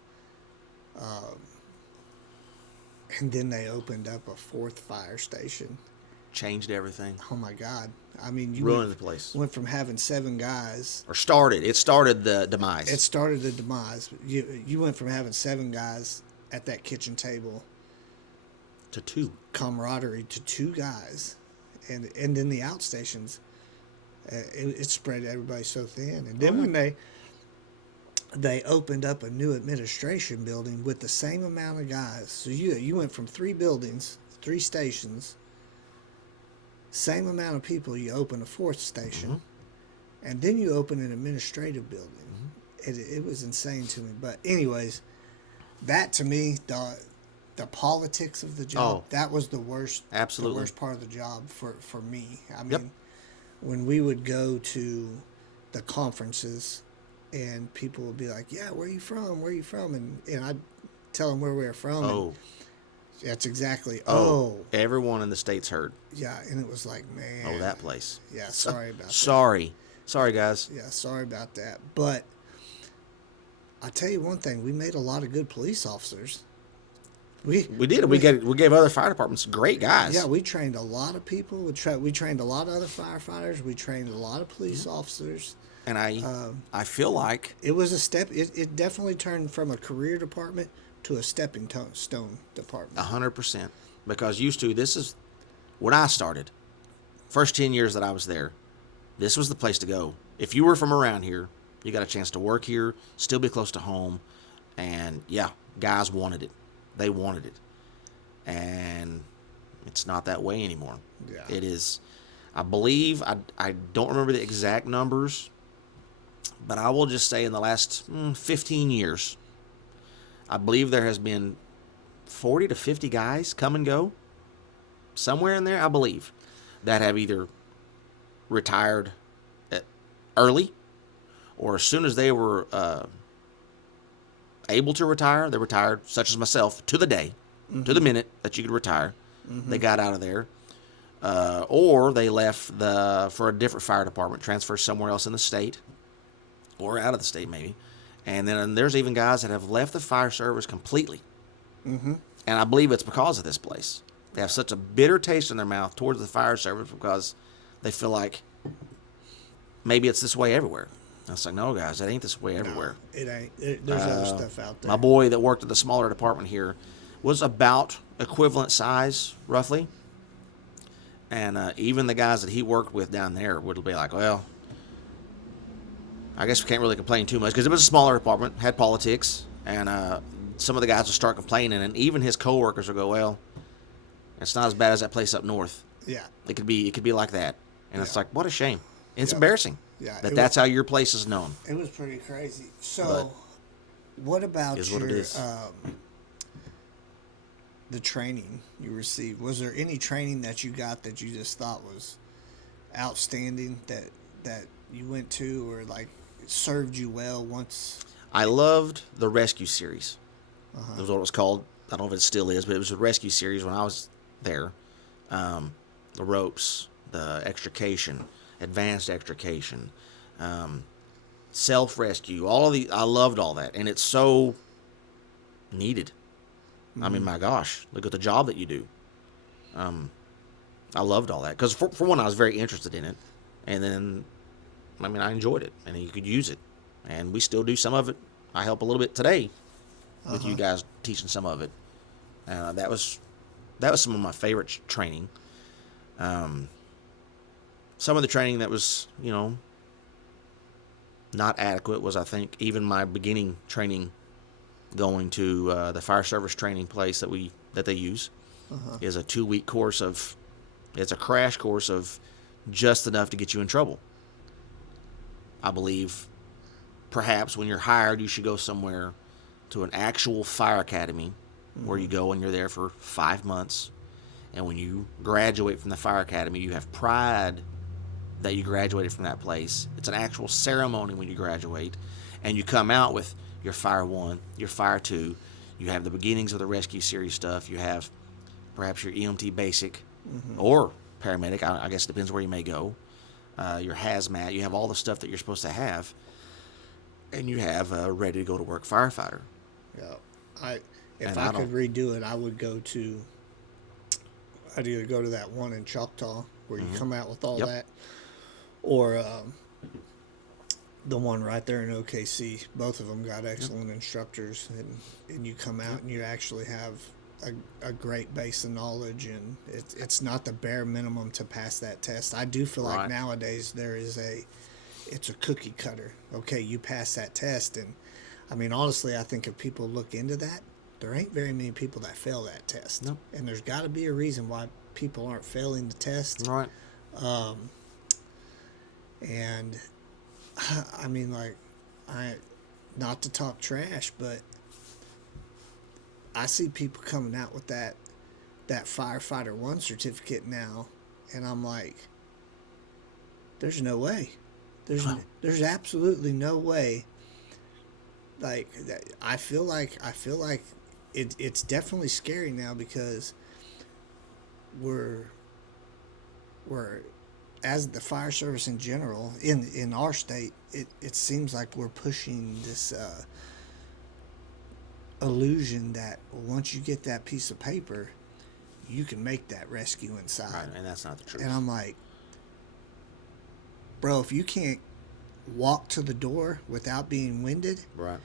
And then they opened up a 4th fire station. Changed everything. Oh my God! I mean, you Ruined the place. Went from having 7 guys. Or started. It started the demise. It started the demise. You went from having 7 guys at that kitchen table to 2. Camaraderie to 2 guys, and then the outstations. It spread everybody so thin, and then when they opened up a new administration building with the same amount of guys, so you went from 3 buildings, 3 stations, same amount of people. You open a 4th station, and then you open an administrative building. It was insane to me, but anyways, that to me, the politics of the job, that was the worst. Absolutely. The worst part of the job for me. I mean, when we would go to the conferences, and people would be like, "Yeah, where are you from? Where are you from?" And I'd tell them where we were from. Oh, that's exactly. Everyone in the states heard. Yeah, and it was like, man. Oh, that place. Yeah, sorry about that. Sorry, guys. Yeah, sorry about that. But I'll tell you one thing: we made a lot of good police officers. We did. We gave other fire departments great guys. Yeah, we trained a lot of people. We trained a lot of other firefighters. We trained a lot of police officers. And I feel like it was a step. It definitely turned from a career department to a stepping stone department. 100%. Because this is when I started. First 10 years that I was there, this was the place to go. If you were from around here, you got a chance to work here, still be close to home, and yeah, guys wanted it. They wanted it. And it's not that way anymore. Yeah. It is, I believe, I don't remember the exact numbers, but I will just say in the last 15 years, I believe there has been 40 to 50 guys come and go, somewhere in there, I believe, that have either retired early, or as soon as they were able to retire, they retired, such as myself, to the day, to the minute that you could retire. They got out of there. Or they left for a different fire department, transferred somewhere else in the state, or out of the state maybe. And then there's even guys that have left the fire service completely. And I believe it's because of this place. They have such a bitter taste in their mouth towards the fire service because they feel like maybe it's this way everywhere. I was like, no, guys, that ain't this way everywhere. No, it ain't. There's other stuff out there. My boy that worked at the smaller department here was about equivalent size, roughly. And even the guys that he worked with down there would be like, well, I guess we can't really complain too much because it was a smaller department, had politics, and some of the guys would start complaining, and even his coworkers would go, well, it's not as bad as that place up north. Yeah. It could be like that. And it's like, what a shame. It's embarrassing. Yeah. That's how your place is known. It was pretty crazy. So, what about the training you received? Was there any training that you got that you just thought was outstanding that you went to, or like it served you well once? I loved the rescue series. Uh-huh. That was what it was called. I don't know if it still is, but it was a rescue series when I was there. The ropes, the extrication, advanced extrication, self rescue, all of the. I loved all that, and it's so needed. I mean, my gosh, look at the job that you do. I loved all that because for one, I was very interested in it, and then, I mean, I enjoyed it, and you could use it, and we still do some of it. I help a little bit today with you guys teaching some of it. That was some of my favorite training. Some of the training that was, not adequate was, I think, even my beginning training, going to the fire service training place that they use, is a 2-week course of. It's a crash course of just enough to get you in trouble. I believe perhaps when you're hired, you should go somewhere to an actual fire academy where you go and you're there for 5 months. And when you graduate from the fire academy, you have pride that you graduated from that place. It's an actual ceremony when you graduate. And you come out with your Fire 1, your Fire 2. You have the beginnings of the rescue series stuff. You have perhaps your EMT basic or paramedic. I guess it depends where you may go. Your hazmat. You have all the stuff that you're supposed to have. And you have a ready to go to work firefighter. Yeah. If I could redo it, I would go to. I'd either go to that one in Choctaw where you come out with all that, or the one right there in OKC. Both of them got excellent instructors, and you come out and you actually have a great base of knowledge, and it's not the bare minimum to pass that test. I do feel like nowadays it's a cookie cutter. Okay, you pass that test, and I mean, honestly, I think if people look into that, there ain't very many people that fail that test. Nope. And there's got to be a reason why people aren't failing the test. Right. And I mean, like, not to talk trash, but I see people coming out with that Firefighter 1 certificate now, and I'm like, there's no way. There's absolutely no way. Like, I feel like it's definitely scary now, because we're as the fire service in general in our state, it seems like we're pushing this illusion that once you get that piece of paper, you can make that rescue inside. Right, and that's not the truth. And I'm like, bro, if you can't walk to the door without being winded, right,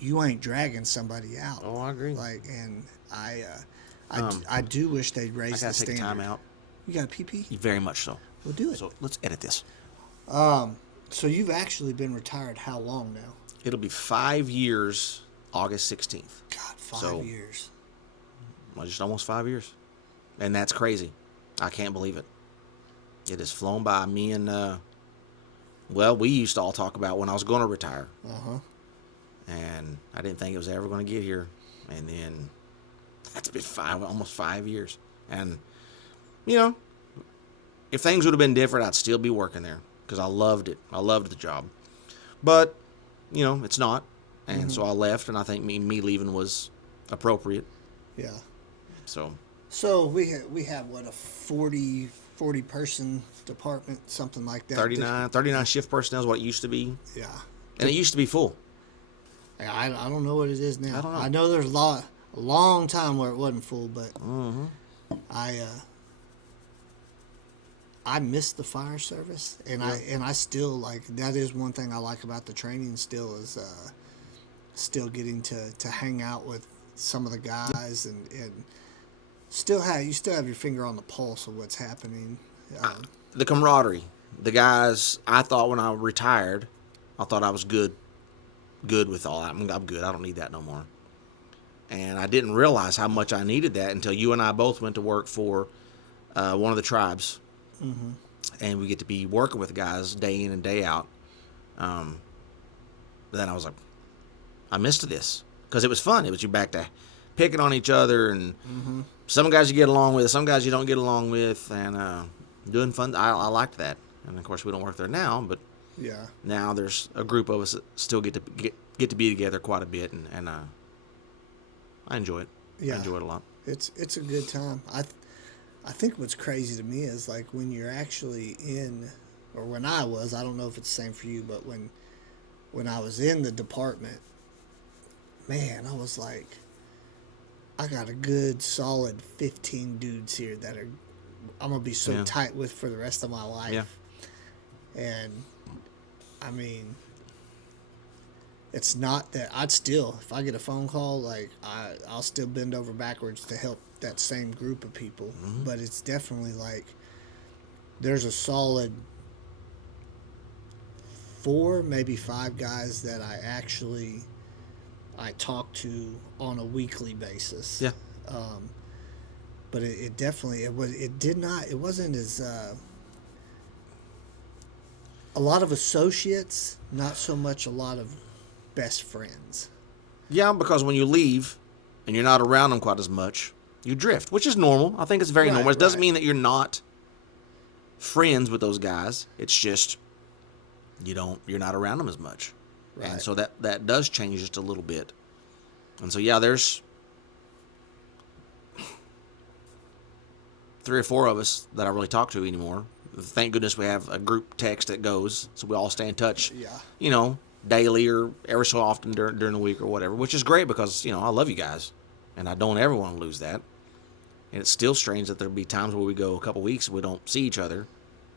you ain't dragging somebody out. Oh, I agree. Like, and I do wish they'd raise the standard. I gotta take time out. You got a PP? Very much so. We'll do it. So let's edit this. So you've actually been retired how long now? It'll be 5 years, August 16th. God, 5 years. Well, just almost 5 years. And that's crazy. I can't believe it. It has flown by. Me and, we used to all talk about when I was going to retire. And I didn't think it was ever going to get here. And then that's been almost 5 years. And, if things would have been different, I'd still be working there because I loved it. I loved the job. But, it's not. And so I left, and I think me leaving was appropriate. Yeah. So we have what, a 40 person department, something like that. 39 shift personnel is what it used to be. Yeah. And it used to be full. I don't know what it is now. I don't know. I know there's a long time where it wasn't full, but I miss the fire service, and I still, like, that is one thing I like about the training still, is still getting to hang out with some of the guys, and you still have your finger on the pulse of what's happening. The camaraderie, the guys. I thought when I retired, I thought I was good with all that. I'm good. I don't need that no more. And I didn't realize how much I needed that until you and I both went to work for one of the tribes. And we get to be working with guys day in and day out. But then I was like, I missed this because it was fun. It was you back to picking on each other, and some guys you get along with, some guys you don't get along with, and doing fun. I liked that. and of course we don't work there now, but Yeah. now there's a group of us that still get to be together quite a bit, and I enjoy it. Yeah. I enjoy it a lot. It's a good time. I think what's crazy to me is like when you're actually in, or when I was, I don't know if it's the same for you, but when I was in the department, man, I was like, I got a good solid 15 dudes here that I'm gonna be so Yeah. tight with for the rest of my life. Yeah. And I mean, it's not that I'd still, if I get a phone call, like I'll still bend over backwards to help that same group of people. Mm-hmm. But it's definitely like there's a solid 4, maybe 5 guys that I talk to on a weekly basis. Yeah. But it definitely it wasn't as a lot of associates, not so much a lot of best friends. Yeah, because when you leave and you're not around them quite as much, you drift, which is normal. I think it's very Right, normal. It doesn't right. mean that you're not friends with those guys. It's just you're not around them as much. Right. And so that does change just a little bit. And so yeah, there's 3 or 4 of us that I really talk to anymore. Thank goodness we have a group text that goes, so we all stay in touch. Yeah. Daily or every so often during the week or whatever, which is great because I love you guys, and I don't ever want to lose that. And it's still strange that there'll be times where we go a couple weeks and we don't see each other,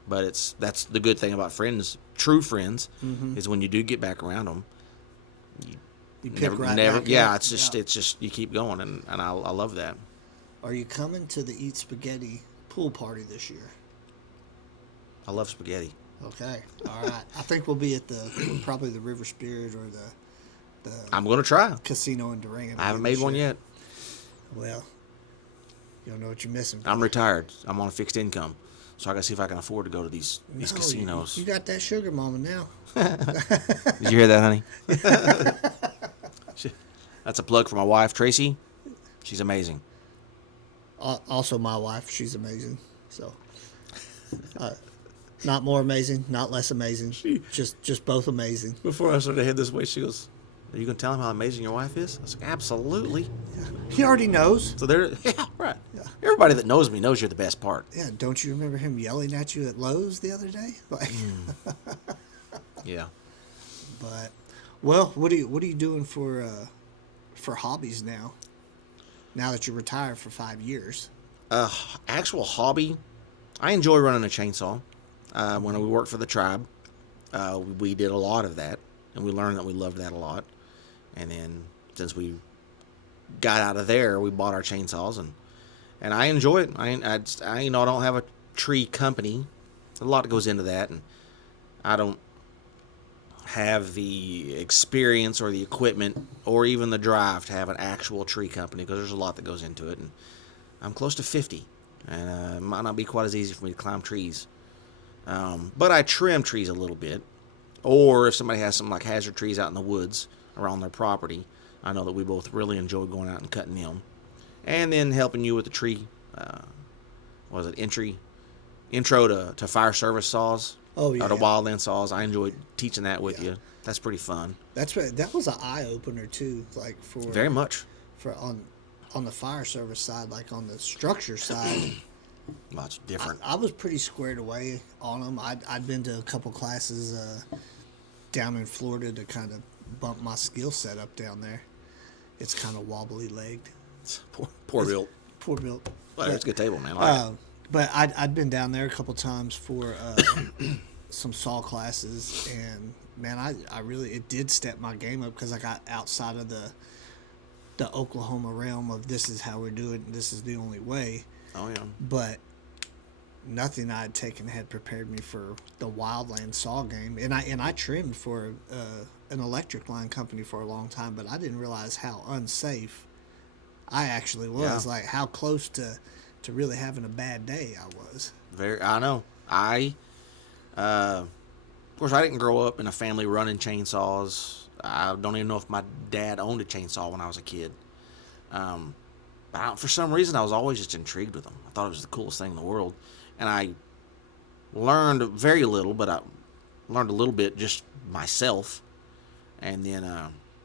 but that's the good thing about friends, true friends, is when you do get back around them. You pick right back Yeah, up. it's just you keep going, and I love that. Are you coming to the Eat Spaghetti pool party this year? I love spaghetti. Okay. All right. I think we'll be at probably the River Spirit or the I'm going to try. casino in Durango. I haven't made one yet. Well, you don't know what you're missing. I'm retired. I'm on a fixed income, so I got to see if I can afford to go to these No, casinos. You got that sugar mama now. Did you hear that, honey? That's a plug for my wife, Tracy. She's amazing. Also, my wife, she's amazing. So, not more amazing, not less amazing. Just both amazing. Before I started to head this way, she goes, "Are you going to tell him how amazing your wife is?" I was like, "Absolutely." He already knows. So yeah, right. Yeah. Everybody that knows me knows you're the best part. Yeah, don't you remember him yelling at you at Lowe's the other day? Like, Yeah. But, well, what are you doing for hobbies now? Now that you're retired for 5 years. Actual hobby, I enjoy running a chainsaw. When we worked for the tribe, we did a lot of that, and we learned that we loved that a lot. And then since we got out of there, we bought our chainsaws, and I enjoy it. I don't have a tree company. A lot goes into that, and I don't have the experience or the equipment or even the drive to have an actual tree company because there's a lot that goes into it, and I'm close to 50, and it might not be quite as easy for me to climb trees. But I trim trees a little bit, or if somebody has some like hazard trees out in the woods around their property, I know that we both really enjoy going out and cutting them, and then helping you with the tree. Intro to fire service saws. Oh, yeah. Or the wildland saws. I enjoyed teaching that with you. That's pretty fun. That was an eye opener too. Like Very much. For on the fire service side, like on the structure side. Well, it's different. I was pretty squared away on them. I'd been to a couple classes down in Florida to kind of bump my skill set up down there. It's kind of wobbly legged. Poor Bill. Poor Bill. Well, it's a good table, man. I like it. But I'd been down there a couple times for some saw classes, and man, I really, it did step my game up because I got outside of the Oklahoma realm of this is how we do it and this is the only way. Oh yeah. But nothing I had taken had prepared me for the wildland saw game, and I trimmed for an electric line company for a long time, but I didn't realize how unsafe I actually was. Yeah. Like how close to really having a bad day I was. I know. Of course, I didn't grow up in a family running chainsaws. I don't even know if my dad owned a chainsaw when I was a kid. But for some reason, I was always just intrigued with them. I thought it was the coolest thing in the world. And I learned very little, but I learned a little bit just myself. And then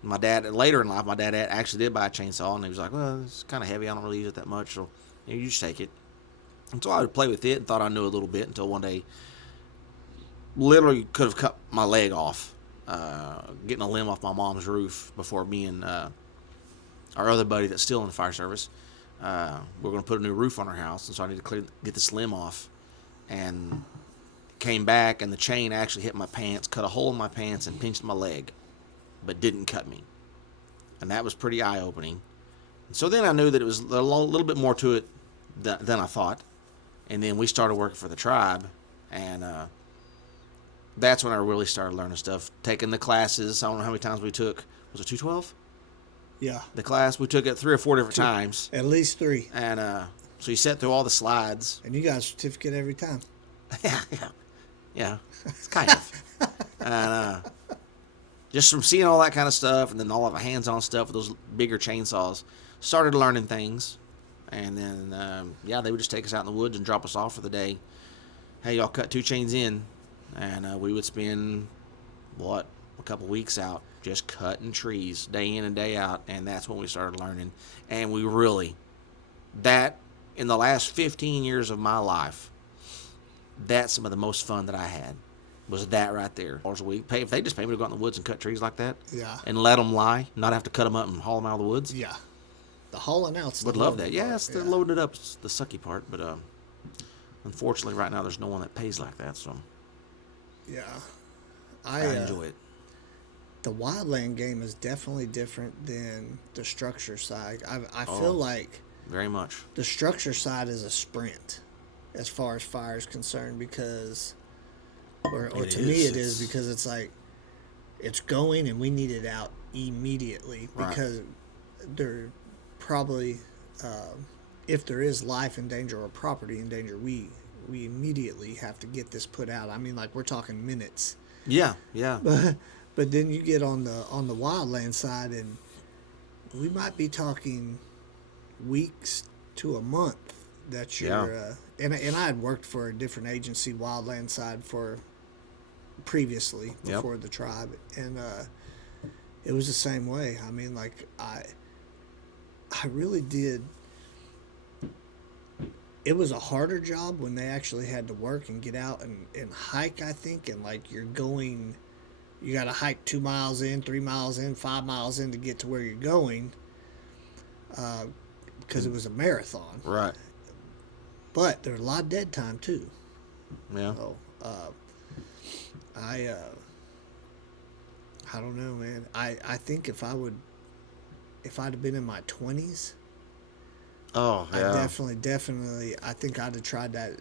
my dad, later in life, my dad actually did buy a chainsaw, and he was like, well, it's kind of heavy. I don't really use it that much, so you just take it. And so I would play with it and thought I knew a little bit until one day, literally could have cut my leg off, getting a limb off my mom's roof before me and our other buddy that's still in the fire service, we're going to put a new roof on our house, and so I need to get this limb off. And came back, and the chain actually hit my pants, cut a hole in my pants, and pinched my leg, but didn't cut me. And that was pretty eye-opening. And so then I knew that it was a little bit more to it than I thought. And then we started working for the tribe, and that's when I really started learning stuff, taking the classes. I don't know how many times we took. Was it 212? Yeah. The class, we took it 3 or 4 different times. At least 3. And so you sat through all the slides. And you got a certificate every time. Yeah, it's kind of. And just from seeing all that kind of stuff, and then all of the hands-on stuff with those bigger chainsaws, started learning things. And then, they would just take us out in the woods and drop us off for the day. Hey, y'all cut 2 chains in. And we would spend, a couple weeks out just cutting trees day in and day out. And that's when we started learning. And we really, in the last 15 years of my life, that's some of the most fun that I had, was that right there. $1 a week. If they just pay me to go out in the woods and cut trees like that, and let them lie, not have to cut them up and haul them out of the woods. Yeah, the hauling out's would the love that. part. Yeah, it's the loading it up, it's the sucky part. But unfortunately, right now there's no one that pays like that. So yeah, I enjoy it. The wildland game is definitely different than the structure side. I feel like very much the structure side is a sprint as far as fire is concerned, because or to me it is because it's like it's going and we need it out immediately, because there probably if there is life in danger or property in danger, we immediately have to get this put out. I mean, like, we're talking minutes. Yeah. But then you get on the wildland side, and we might be talking weeks to a month that you're and I had worked for a different agency, wildland side, for previously before the tribe, and it was the same way. I mean, like, I really did. It was a harder job when they actually had to work and get out and hike, I think, and like you got to hike 2 miles in, 3 miles in, 5 miles in to get to where you're going, because it was a marathon. Right. But there's a lot of dead time too. Yeah. So, I don't know, man. I think if I'd have been in my 20s, I definitely, I think I'd have tried that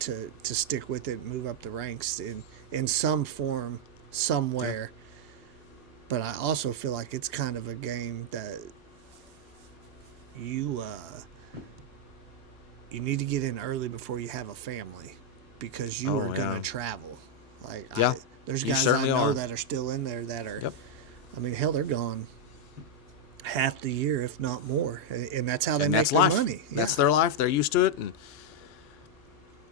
to stick with it, move up the ranks in some form, somewhere. Yeah. But I also feel like it's kind of a game that you need to get in early before you have a family, because you are going to travel. Like, there's guys I know that are still in there that are, I mean, hell, they're gone half the year, if not more, and that's how they make their money. That's their life. They're used to it, and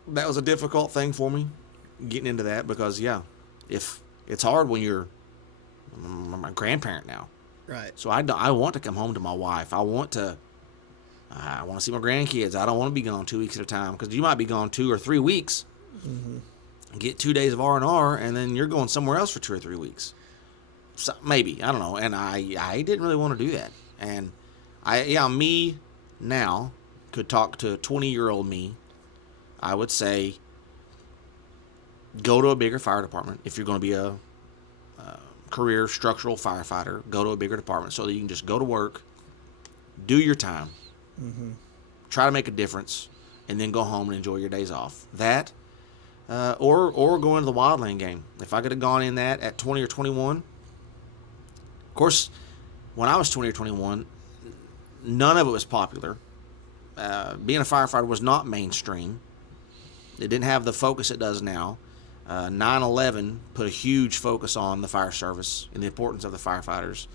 that was a difficult thing for me, getting into that, because if it's hard when you're my grandparent now, right? So I want to come home to my wife. I want to see my grandkids. I don't want to be gone 2 weeks at a time, because you might be gone 2 or 3 weeks, get 2 days of R&R, and then you're going somewhere else for 2 or 3 weeks. So maybe, I don't know. And I didn't really want to do that. And me now could talk to 20-year-old me. I would say go to a bigger fire department. If you're going to be a career structural firefighter, go to a bigger department so that you can just go to work, do your time, try to make a difference, and then go home and enjoy your days off. That, or go into the wildland game. If I could have gone in that at 20 or 21, of course, when I was 20 or 21, none of it was popular. Being a firefighter was not mainstream. It didn't have the focus it does now. 9/11 put a huge focus on the fire service and the importance of the firefighters,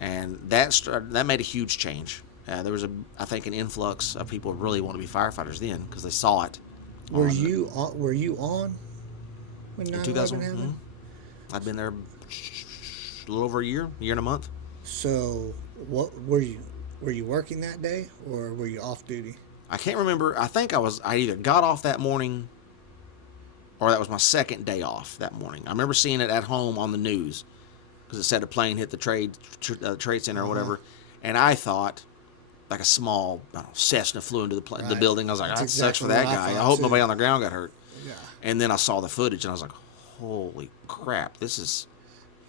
and that made a huge change. There was I think an influx of people who really want to be firefighters then, because they saw it Were you on when in 9/11 2000. happened? I'd been there a little over a year and a month. So what were you working that day or were you off duty? I can't remember. I think I either got off that morning or that was my second day off that morning. I remember seeing it at home on the news because it said a plane hit the trade center or whatever, and I thought like a small, I don't know, Cessna flew into the building. I was like, That's that sucks exactly for that what I guy. I thought, hope too. nobody on the ground got hurt. Yeah. And then I saw the footage and I was like, holy crap, this is.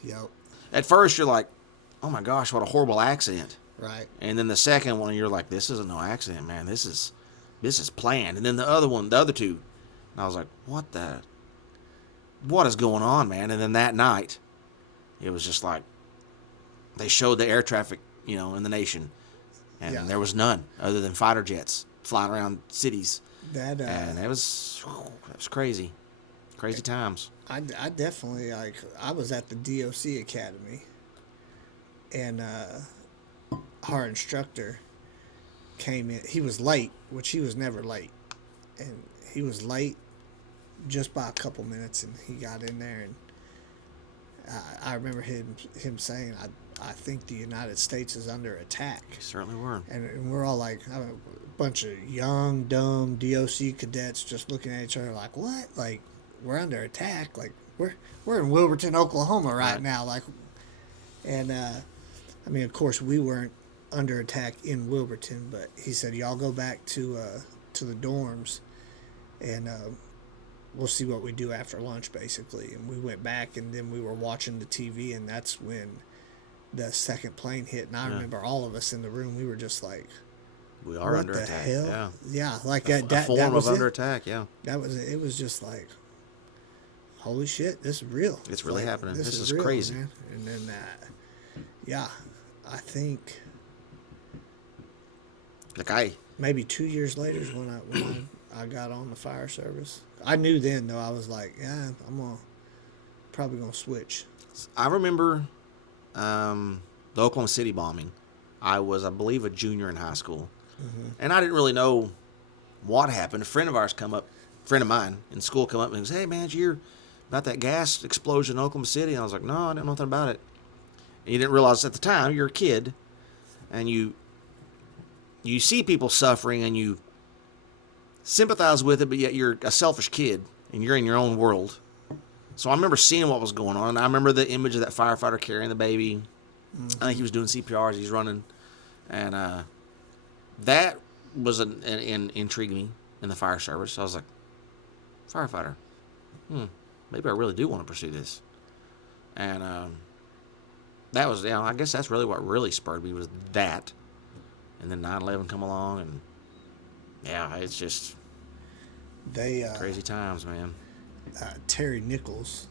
Yep. At first you're like, oh my gosh, what a horrible accident. Right. And then the second one you're like, this isn't no accident, man. This is planned. And then the other two, and I was like, what is going on, man? And then that night, it was just like they showed the air traffic, in the nation, and there was none other than fighter jets flying around cities. And it was crazy, crazy times. I definitely I was at the DOC Academy, and our instructor came in. He was late, which he was never late, and he was late just by a couple minutes, and he got in there, and I remember him saying, I think the United States is under attack. They certainly were. And we're all like a bunch of young, dumb DOC cadets just looking at each other like, what? Like, we're under attack? Like, we're in Wilburton, Oklahoma right now. Like, and I mean, of course, we weren't under attack in Wilburton, but he said, y'all go back to the dorms, and we'll see what we do after lunch, basically. And we went back, and then we were watching the TV, and that's when the second plane hit. And I remember all of us in the room, we were just like, we are under attack. Hell? Yeah, like a form that was of under it. attack. Yeah, that was it. It was just like, holy shit, this is real. It's really like, happening. This is real, crazy. Man. And then I think maybe 2 years later is when I got on the fire service. I knew then, though. I was like, yeah, I'm probably gonna switch. I remember the Oklahoma City bombing. I was, I believe, a junior in high school, and I didn't really know what happened. A friend of mine in school, come up and goes, "Hey, man, did you hear about that gas explosion in Oklahoma City?" And I was like, "No, I didn't know nothing about it." And you didn't realize at the time you're a kid, and you see people suffering, and you sympathize with it, but yet you're a selfish kid, and you're in your own world. So I remember seeing what was going on. I remember the image of that firefighter carrying the baby. I think he was doing CPR as he's running. And that was intrigued me in the fire service. I was like, firefighter. Maybe I really do want to pursue this. And that was, I guess that's really what really spurred me was that. And then 9/11 come along, and it's just crazy times, man. Terry Nichols.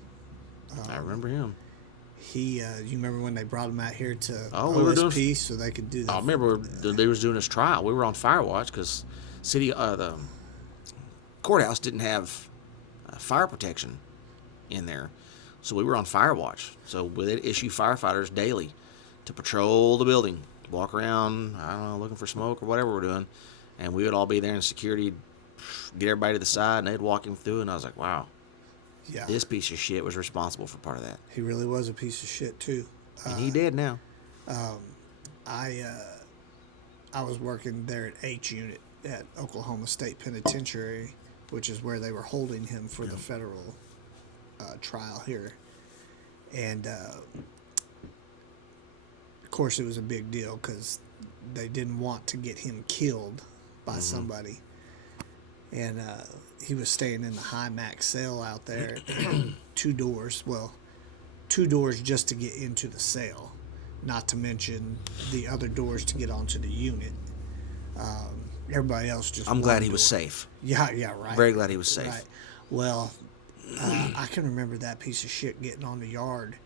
I remember him. You remember when they brought him out here to we were OSP so they could do that? I remember they was doing his trial. We were on fire watch because the courthouse didn't have fire protection in there, so we were on fire watch. So they'd issue firefighters daily to patrol the building, walk around, I don't know, looking for smoke or whatever we're doing, and we would all be there in security, get everybody to the side, and they'd walk him through, and I was like, wow. Yeah. This piece of shit was responsible for part of that. He really was a piece of shit too. And he dead now. I was working there at H Unit at Oklahoma State Penitentiary, which is where they were holding him for the federal trial here. And of course, it was a big deal because they didn't want to get him killed by somebody. And he was staying in the high max cell out there, two doors just to get into the cell, not to mention the other doors to get onto the unit. Everybody else just. I'm glad he was safe. Yeah, right. Very glad he was safe. Right. Well, I can remember that piece of shit getting on the yard,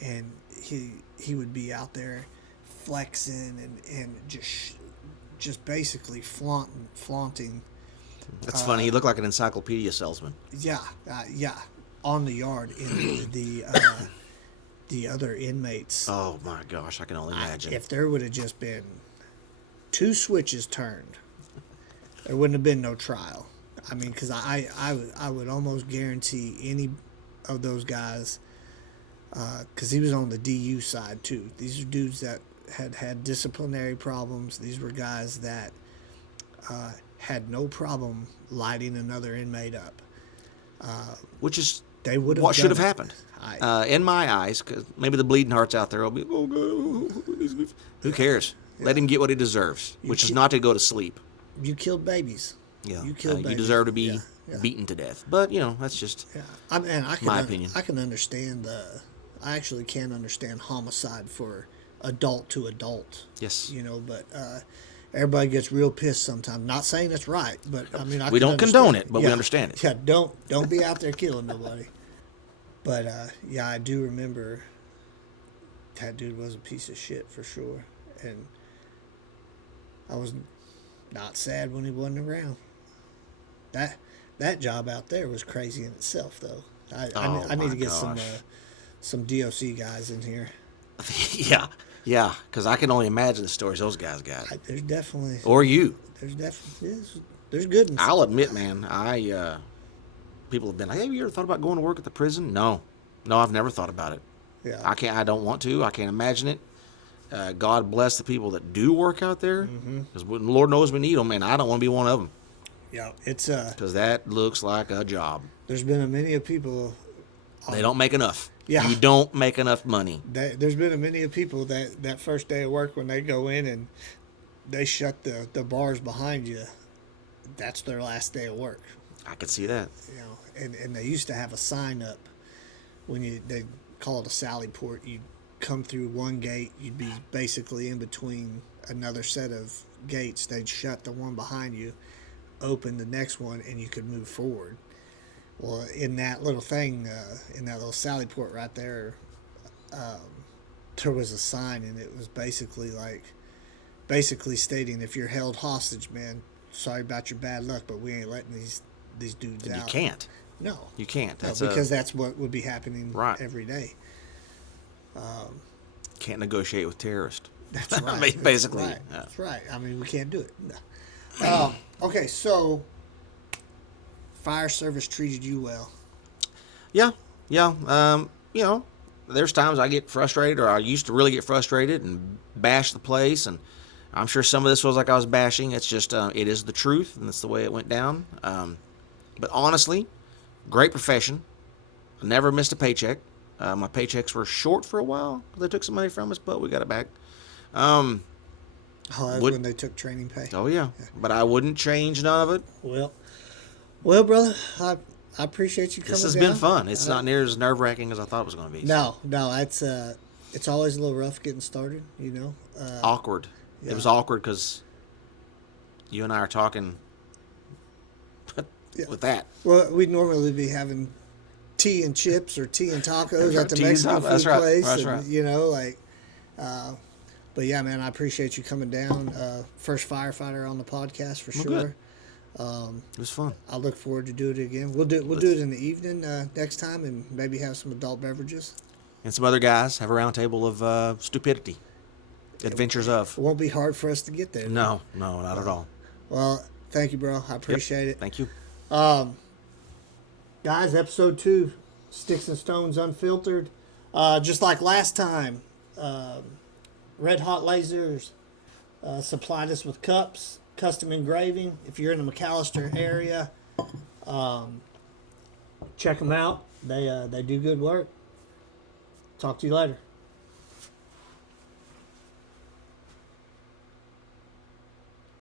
and he would be out there flexing and just basically flaunting. That's funny. He looked like an encyclopedia salesman. Yeah, on the yard, in the other inmates. Oh my gosh, I can only imagine. If there would have just been 2 switches turned, there wouldn't have been no trial. I mean, because I would almost guarantee any of those guys, because he was on the DU side too. These are dudes that had disciplinary problems. These were guys that had no problem lighting another inmate up. Which is They would have what should have done it. happened. In my eyes, because maybe the bleeding hearts out there will be, oh, God, who cares? Let him get what he deserves, which is not to go to sleep. You killed babies. Yeah, You killed babies. you deserve to be Yeah. beaten to death. But, that's just my opinion. I can understand I actually can understand homicide for adult to adult. Yes. But everybody gets real pissed sometimes. Not saying it's right, but I mean, we don't condone it, but we understand it. Yeah, don't be out there killing nobody. But I do remember that dude was a piece of shit for sure, and I was not sad when he wasn't around. That job out there was crazy in itself, though. I need to get some DOC guys in here. Yeah, because I can only imagine the stories those guys got. There's definitely Or you. There's good ones. I'll admit, man, people have been like, have you ever thought about going to work at the prison? No, I've never thought about it. Yeah. I don't want to. I can't imagine it. God bless the people that do work out there, because Lord knows we need them, and I don't want to be one of them. Yeah, it's because that looks like a job. There's been many people. They don't make enough. Yeah. You don't make enough money. There's been many people that first day of work when they go in and they shut the bars behind you. That's their last day of work. I could see that. And they used to have a sign up when they call it a sally port. You'd come through one gate, you'd be basically in between another set of gates. They'd shut the one behind you, open the next one, and you could move forward. Well, in that little thing, in that little sally port right there, there was a sign, and it was basically stating, if you're held hostage, man, sorry about your bad luck, but we ain't letting these dudes out. You can't. No. You can't. Because that's what would be happening every day. Can't negotiate with terrorists. That's right. Basically. That's right. Yeah. That's right. I mean, we can't do it. No. Okay, so fire service treated you well. Yeah. There's times I get frustrated, or I used to really get frustrated and bash the place, and I'm sure some of this was like I was bashing. It's just, it is the truth, and that's the way it went down. But honestly, great profession. I never missed a paycheck. My paychecks were short for a while. They took some money from us, but we got it back. That was when they took training pay. Oh, yeah. But I wouldn't change none of it. Well, brother, I appreciate you coming This has down. been fun. It's not near as nerve-wracking as I thought it was going to be. No, it's always a little rough getting started, Awkward. Yeah. It was awkward because you and I are talking with that. Well, we'd normally be having tea and chips or tea and tacos at the Mexican food place. That's right. But yeah, man, I appreciate you coming down. First firefighter on the podcast for sure. Good. It was fun. I look forward to doing it again. We'll do it in the evening next time, and maybe have some adult beverages. And some other guys have a round table of stupidity. Adventures of. It won't be hard for us to get there. No, not at all. Well, thank you, bro. I appreciate it. Thank you. Guys, episode 2, Sticks and Stones Unfiltered. Just like last time, Red Hot Lasers supplied us with cups, custom engraving. If you're in the McAllister area, check them out. They do good work. Talk to you later.